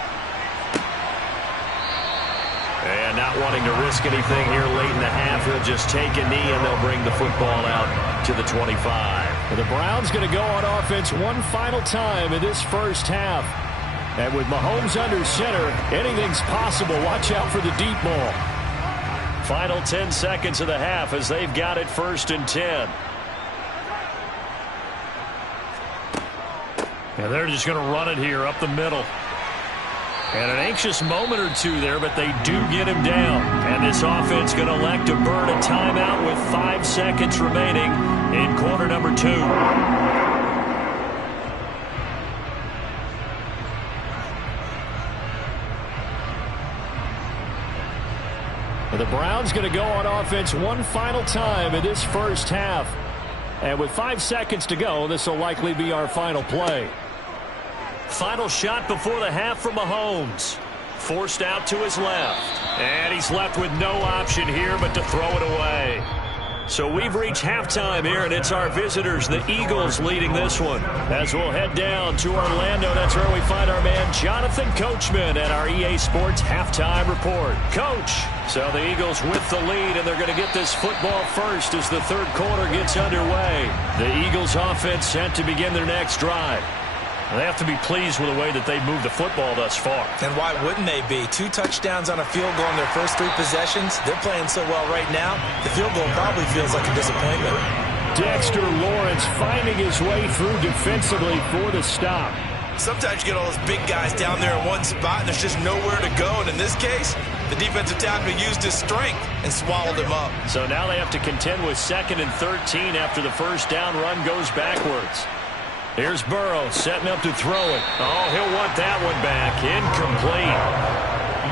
And not wanting to risk anything here late in the half, he'll just take a knee and they'll bring the football out to the 25. Well, the Browns going to go on offense one final time in this first half. And with Mahomes under center, anything's possible. Watch out for the deep ball. Final 10 seconds of the half as they've got it 1st and 10. And they're just going to run it here up the middle. And an anxious moment or two there, but they do get him down. And this offense going to elect to burn a timeout with 5 seconds remaining in quarter number 2. The Browns going to go on offense one final time in this first half. And with 5 seconds to go, this will likely be our final play. Final shot before the half from Mahomes. Forced out to his left. And he's left with no option here but to throw it away. So we've reached halftime here, and it's our visitors, the Eagles, leading this one. As we'll head down to Orlando, that's where we find our man Jonathan Coachman at our EA Sports Halftime Report. Coach, so the Eagles with the lead, and they're going to get this football first as the third quarter gets underway. The Eagles offense set to begin their next drive. They have to be pleased with the way that they've moved the football thus far. And why wouldn't they be? 2 touchdowns on a field goal in their first 3 possessions. They're playing so well right now, the field goal probably feels like a disappointment. Dexter Lawrence finding his way through defensively for the stop. Sometimes you get all those big guys down there in one spot, and there's just nowhere to go. And in this case, the defensive tackle used his strength and swallowed him up. So now they have to contend with 2nd and 13 after the first down run goes backwards. Here's Burrow setting up to throw it. Oh, he'll want that one back. Incomplete.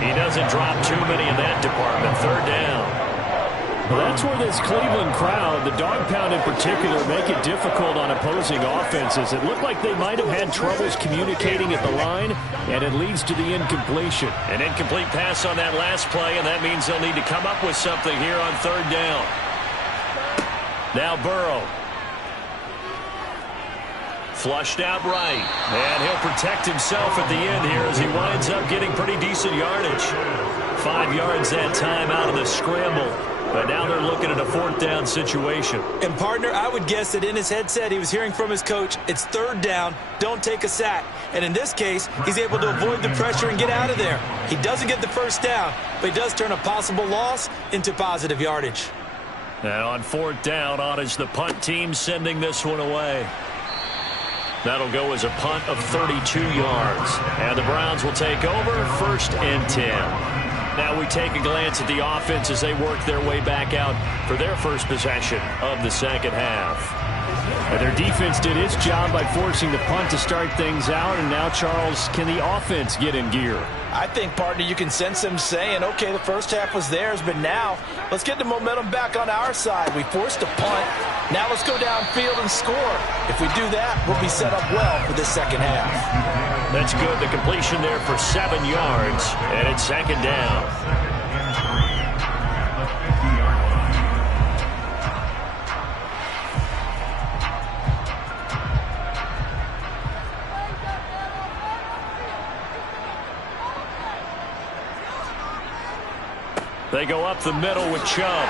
He doesn't drop too many in that department. 3rd down. Well, that's where this Cleveland crowd, the dog pound in particular, make it difficult on opposing offenses. It looked like they might have had troubles communicating at the line, and it leads to the incompletion. An incomplete pass on that last play, and that means they'll need to come up with something here on 3rd down. Now Burrow. Flushed out right, and he'll protect himself at the end here as he winds up getting pretty decent yardage. 5 yards that time out of the scramble, but now they're looking at a 4th down situation. And, partner, I would guess that in his headset he was hearing from his coach, it's 3rd down, don't take a sack. And in this case, he's able to avoid the pressure and get out of there. He doesn't get the 1st down, but he does turn a possible loss into positive yardage. And on 4th down, on is the punt team sending this one away. That'll go as a punt of 32 yards. And the Browns will take over 1st and 10. Now we take a glance at the offense as they work their way back out for their first possession of the second half. And their defense did its job by forcing the punt to start things out. And now, Charles, can the offense get in gear? I think, partner, you can sense them saying, okay, the first half was theirs, but now let's get the momentum back on our side. We forced a punt. Now let's go downfield and score. If we do that, we'll be set up well for the second half. That's good. The completion there for 7 yards, and it's 2nd down. They go up the middle with Chubb.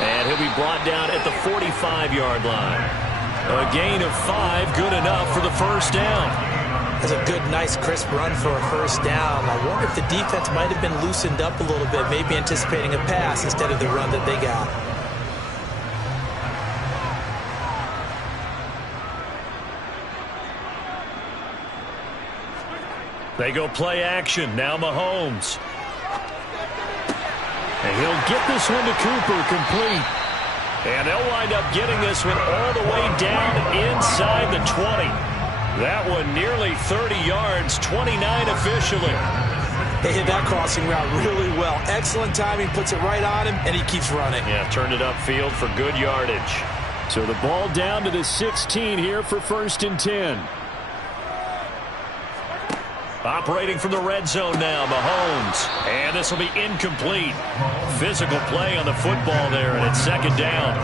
And he'll be brought down at the 45-yard line. A gain of 5, good enough for the 1st down. That's a good, nice, crisp run for a 1st down. I wonder if the defense might have been loosened up a little bit, maybe anticipating a pass instead of the run that they got. They go play action. Now Mahomes. And he'll get this one to Cooper, complete. And they'll wind up getting this one all the way down inside the 20. That one nearly 30 yards, 29 officially. They hit that crossing route really well. Excellent timing, puts it right on him, and he keeps running. Yeah, turned it upfield for good yardage. So the ball down to the 16 here for 1st and 10. Operating from the red zone now, Mahomes. And this will be incomplete. Physical play on the football there, and it's 2nd down.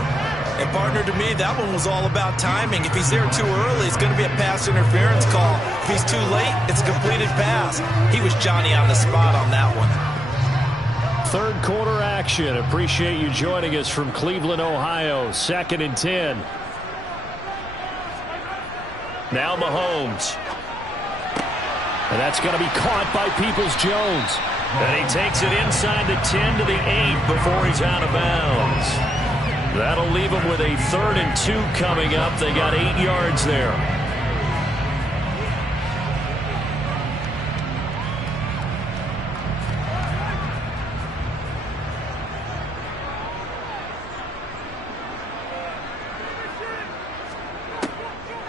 And, partner, to me, that one was all about timing. If he's there too early, it's going to be a pass interference call. If he's too late, it's a completed pass. He was Johnny on the spot on that one. 3rd quarter action. Appreciate you joining us from Cleveland, Ohio. 2nd and 10. Now Mahomes. And that's going to be caught by Peoples-Jones. And he takes it inside the 10 to the 8 before he's out of bounds. That'll leave him with a 3rd and 2 coming up. They got 8 yards there.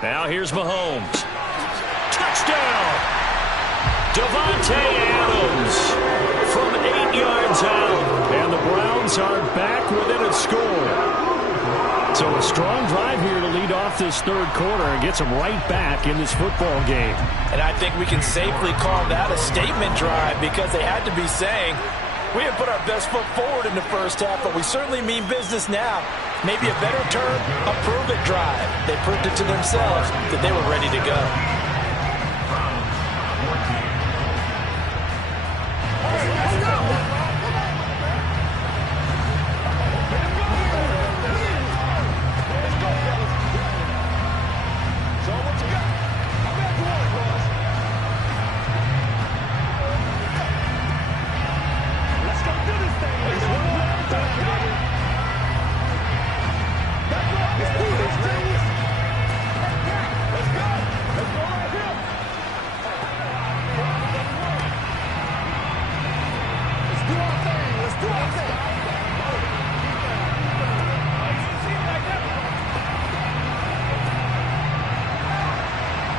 Now here's Mahomes. Touchdown! Davante Adams from 8 yards out. And the Browns are back within a score. So a strong drive here to lead off this 3rd quarter and gets them right back in this football game. And I think we can safely call that a statement drive because they had to be saying, we have put our best foot forward in the first half, but we certainly mean business now. Maybe a better term, a prove-it drive. They proved it to themselves that they were ready to go.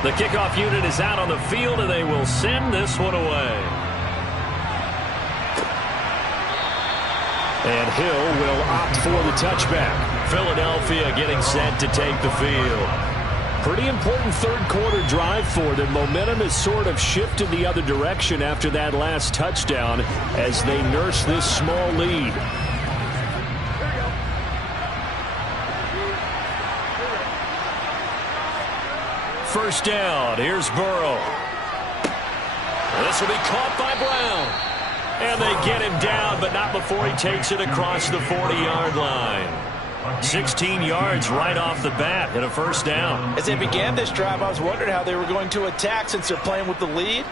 The kickoff unit is out on the field, and they will send this one away. And Hill will opt for the touchback. Philadelphia getting set to take the field. Pretty important 3rd quarter drive for them. Momentum has sort of shifted the other direction after that last touchdown as they nurse this small lead. First down. Here's Burrow. This will be caught by Brown. And they get him down, but not before he takes it across the 40-yard line. 16 yards right off the bat and a first down. As they began this drive, I was wondering how they were going to attack since they're playing with the lead.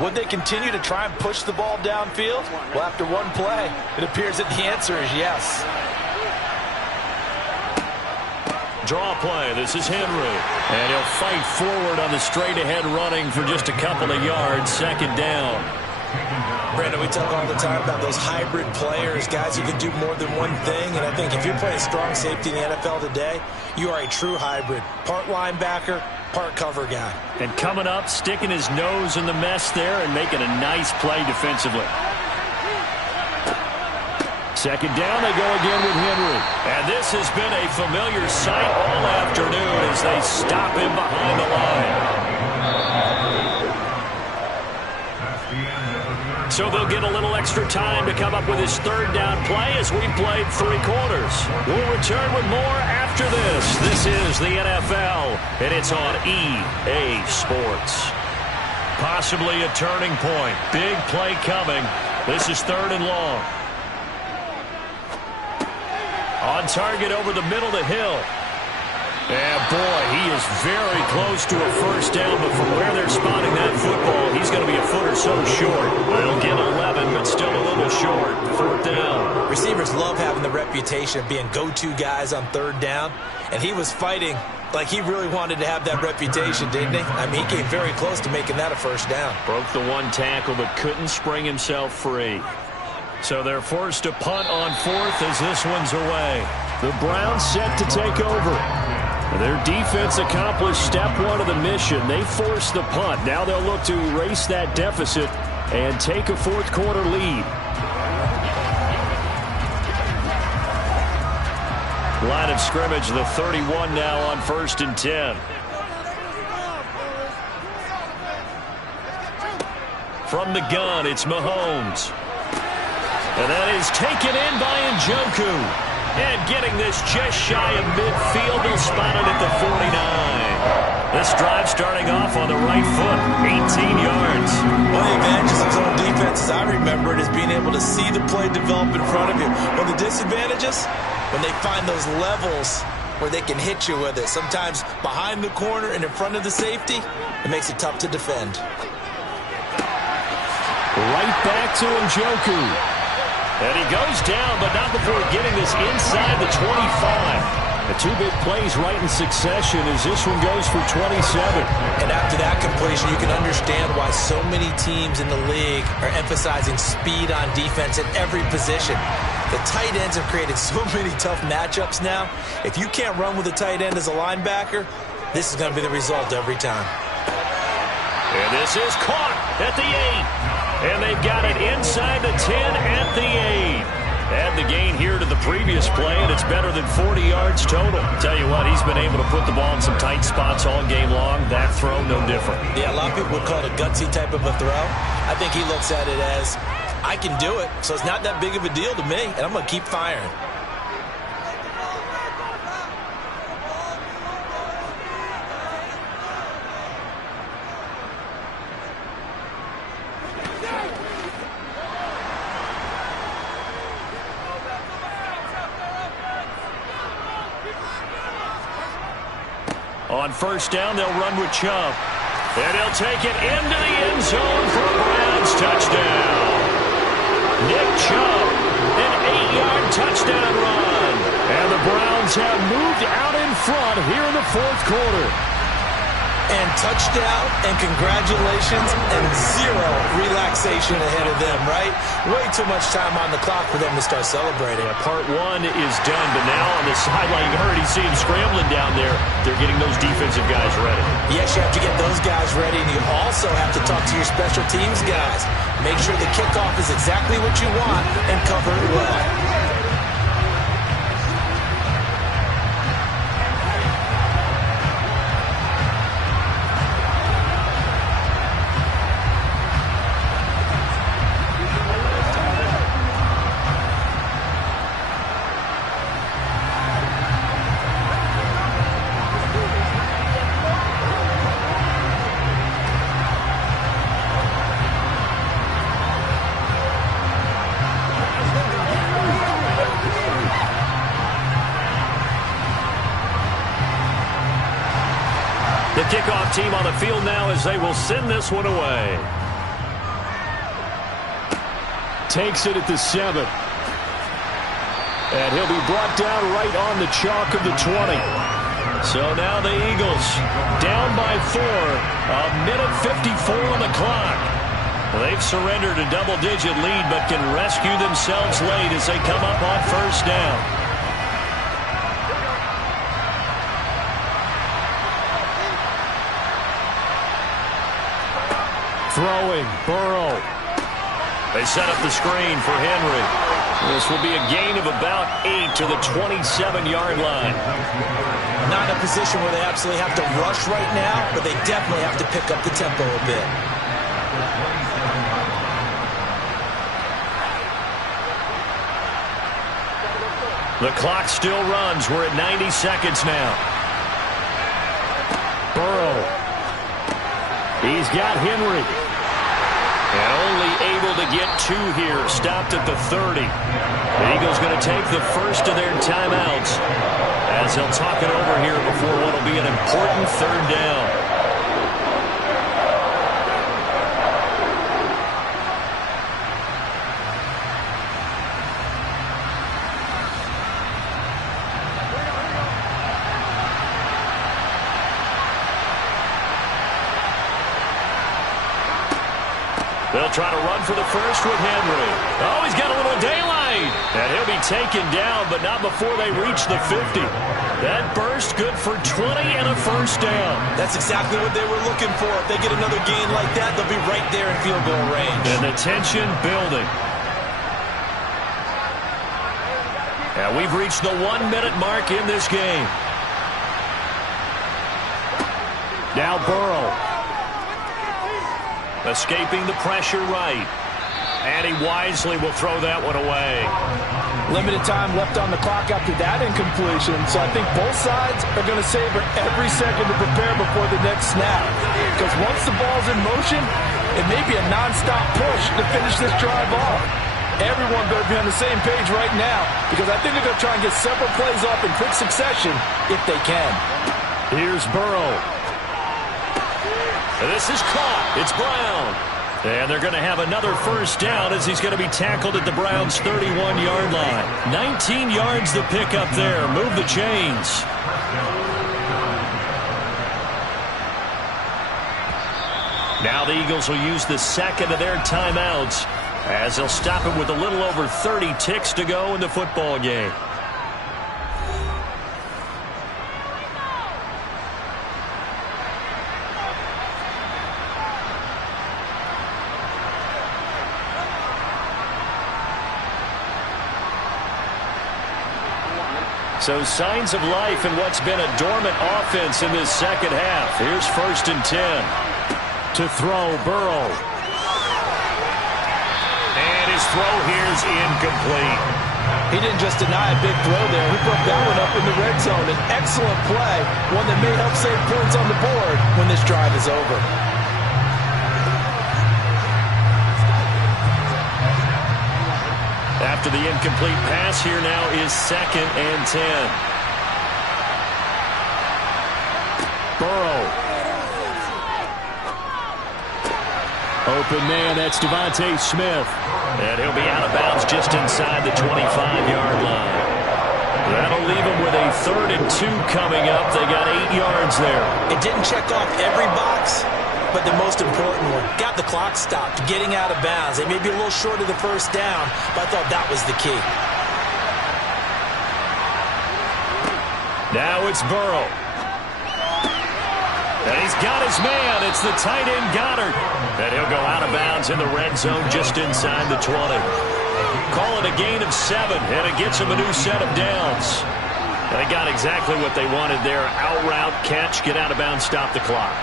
Would they continue to try and push the ball downfield? Well, after one play, it appears that the answer is yes. Draw play. This is Henry. And he'll fight forward on the straight-ahead running for just a couple of yards. 2nd down. Brandon, we talk all the time about those hybrid players, guys who can do more than one thing. And I think if you're playing strong safety in the NFL today, you are a true hybrid. Part linebacker, part cover guy. And coming up, sticking his nose in the mess there and making a nice play defensively. 2nd down, they go again with Henry. And this has been a familiar sight all afternoon as they stop him behind the line. So they'll get a little extra time to come up with his 3rd down play as we played 3 quarters. We'll return with more after this. This is the NFL, and it's on EA Sports. Possibly a turning point. Big play coming. This is 3rd and long. On target over the middle to Hill. And boy, he is very close to a first down, but from where they're spotting that football, he's going to be a foot or so short. They'll get 11, but still a little short. 4th down. Receivers love having the reputation of being go-to guys on 3rd down, and he was fighting like he really wanted to have that reputation, didn't he? I mean, he came very close to making that a first down. Broke the 1 tackle, but couldn't spring himself free. So they're forced to punt on 4th as this one's away. The Browns set to take over. Their defense accomplished step 1 of the mission. They forced the punt. Now they'll look to erase that deficit and take a 4th quarter lead. Line of scrimmage, the 31 now on 1st and 10. From the gun, it's Mahomes. And that is taken in by Njoku. And getting this just shy of midfield, they'll spot it at the 49. This drive starting off on the right foot, 18 yards. One of the advantages of zone defense, as I remember it, is being able to see the play develop in front of you. One of the disadvantages, when they find those levels where they can hit you with it, sometimes behind the corner and in front of the safety, it makes it tough to defend. Right back to Njoku. And he goes down, but not before getting this inside the 25. The two big plays right in succession as this one goes for 27. And after that completion, you can understand why so many teams in the league are emphasizing speed on defense at every position. The tight ends have created so many tough matchups now. If you can't run with a tight end as a linebacker, this is going to be the result every time. And this is caught at the 8. And they've got it inside the 10 at the 8. Add the gain here to the previous play, and it's better than 40 yards total. Tell you what, he's been able to put the ball in some tight spots all game long. That throw, no different. Yeah, a lot of people would call it a gutsy type of a throw. I think he looks at it as, I can do it, so it's not that big of a deal to me, and I'm going to keep firing. On first down, they'll run with Chubb. And he'll take it into the end zone for a Browns touchdown. Nick Chubb, an 8-yard touchdown run. And the Browns have moved out in front here in the fourth quarter. And touchdown, and congratulations, and zero relaxation ahead of them, right? Way too much time on the clock for them to start celebrating. Part one is done, but now on the sideline, you already see him scrambling down there. They're getting those defensive guys ready. Yes, you have to get those guys ready, and you also have to talk to your special teams guys. Make sure the kickoff is exactly what you want and cover it well. The kickoff team on the field now as they will send this one away. Takes it at the 7. And he'll be brought down right on the chalk of the 20. So now the Eagles down by 4. A minute 54 on the clock. They've surrendered a double-digit lead but can rescue themselves late as they come up on first down. Throwing, Burrow. They set up the screen for Henry. This will be a gain of about 8 to the 27-yard line. Not in a position where they absolutely have to rush right now, but they definitely have to pick up the tempo a bit. The clock still runs. We're at 90 seconds now. Burrow. He's got Henry. And only able to get 2 here. Stopped at the 30. The Eagles going to take the first of their timeouts as they'll talk it over here before what will be an important third down. They'll try to run for the first with Henry. Oh, he's got a little daylight. And he'll be taken down, but not before they reach the 50. That burst good for 20 and a first down. That's exactly what they were looking for. If they get another gain like that, they'll be right there in field goal range. And the tension building. And we've reached the 1-minute mark in this game. Now Burrow. Escaping the pressure right. And he wisely will throw that one away. Limited time left on the clock after that incompletion, so I think both sides are going to savor every second to prepare before the next snap. Because once the ball's in motion, it may be a nonstop push to finish this drive off. Everyone better be on the same page right now, because I think they're going to try and get several plays off in quick succession if they can. Here's Burrow. This is caught. It's Brown. And they're going to have another first down as he's going to be tackled at the Browns' 31-yard line. 19 yards to pick up there. Move the chains. Now the Eagles will use the second of their timeouts as they'll stop it with a little over 30 ticks to go in the football game. So signs of life in what's been a dormant offense in this second half. Here's 1st and 10. To throw, Burrow. And his throw here's incomplete. He didn't just deny a big throw there. He put that one up in the red zone. An excellent play, one that may help save points on the board when this drive is over. After the incomplete pass, here now is 2nd and 10. Burrow. Open man, that's Devontae Smith. And he'll be out of bounds just inside the 25-yard line. That'll leave him with a 3rd and 2 coming up. They got 8 yards there. It didn't check off every box, but the most important one. Got the clock stopped, getting out of bounds. They may be a little short of the first down, but I thought that was the key. Now it's Burrow. And he's got his man. It's the tight end Goddard. And he'll go out of bounds in the red zone just inside the 20. Call it a gain of 7, and it gets him a new set of downs. They got exactly what they wanted there. Out route, catch, get out of bounds, stop the clock.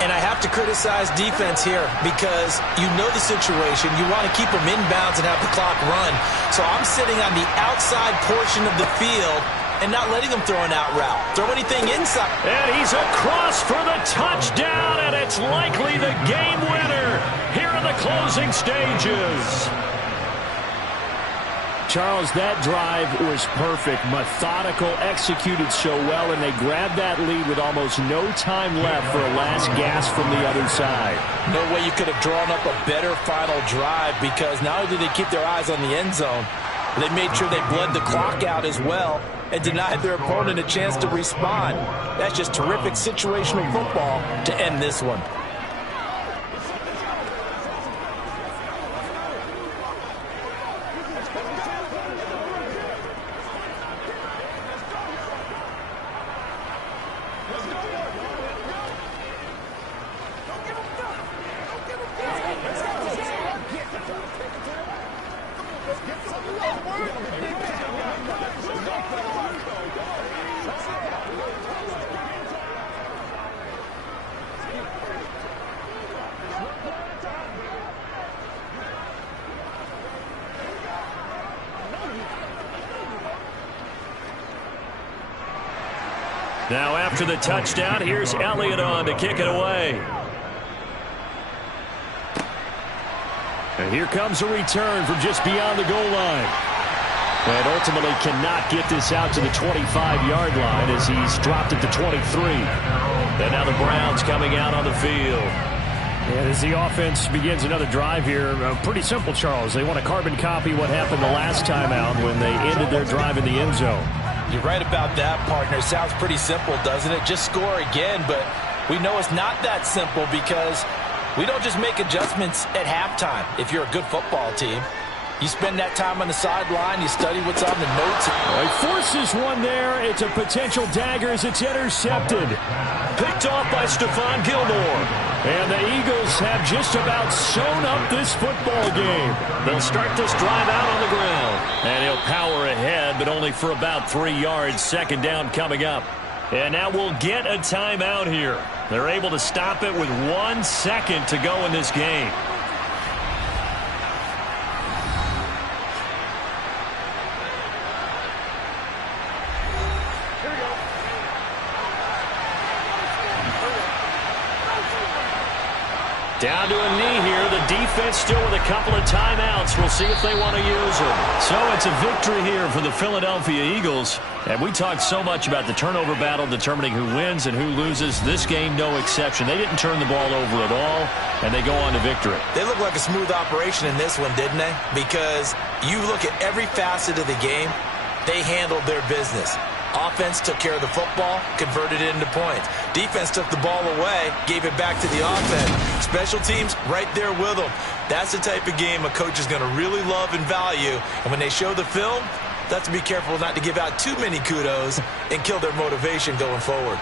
And I have to criticize defense here because you know the situation. You want to keep them inbounds and have the clock run. So I'm sitting on the outside portion of the field and not letting them throw an out route. Throw anything inside. And he's across for the touchdown, and it's likely the game winner here in the closing stages. Charles, that drive was perfect, methodical, executed so well, and they grabbed that lead with almost no time left for a last gasp from the other side. No way you could have drawn up a better final drive because not only did they keep their eyes on the end zone, they made sure they bled the clock out as well and denied their opponent a chance to respond. That's just terrific situational football to end this one. Now after the touchdown, here's Elliott on to kick it away. And here comes a return from just beyond the goal line. And ultimately cannot get this out to the 25-yard line as he's dropped at the 23. And now the Browns coming out on the field. And as the offense begins another drive here, pretty simple, Charles. They want to carbon copy what happened the last time out when they ended their drive in the end zone. You're right about that, partner. Sounds pretty simple, doesn't it? Just score again, but we know it's not that simple because we don't just make adjustments at halftime if you're a good football team. You spend that time on the sideline, you study what's on the notes. He forces one there. It's a potential dagger as it's intercepted. Picked off by Stephon Gilmore. And the Eagles have just about sewn up this football game. They'll start this drive out on the ground. And he'll power ahead, but only for about 3 yards. 2nd down coming up. And now we'll get a timeout here. They're able to stop it with 1 second to go in this game. Down to a knee here. The defense Giants still with a couple of timeouts. We'll see if they want to use them. So it's a victory here for the Philadelphia Eagles. And we talked so much about the turnover battle determining who wins and who loses. This game, no exception. They didn't turn the ball over at all, and they go on to victory. They look like a smooth operation in this one, didn't they? Because you look at every facet of the game, they handled their business. Offense took care of the football, converted it into points. Defense took the ball away, gave it back to the offense. Special teams, right there with them. That's the type of game a coach is going to really love and value. And when they show the film, they have to be careful not to give out too many kudos and kill their motivation going forward.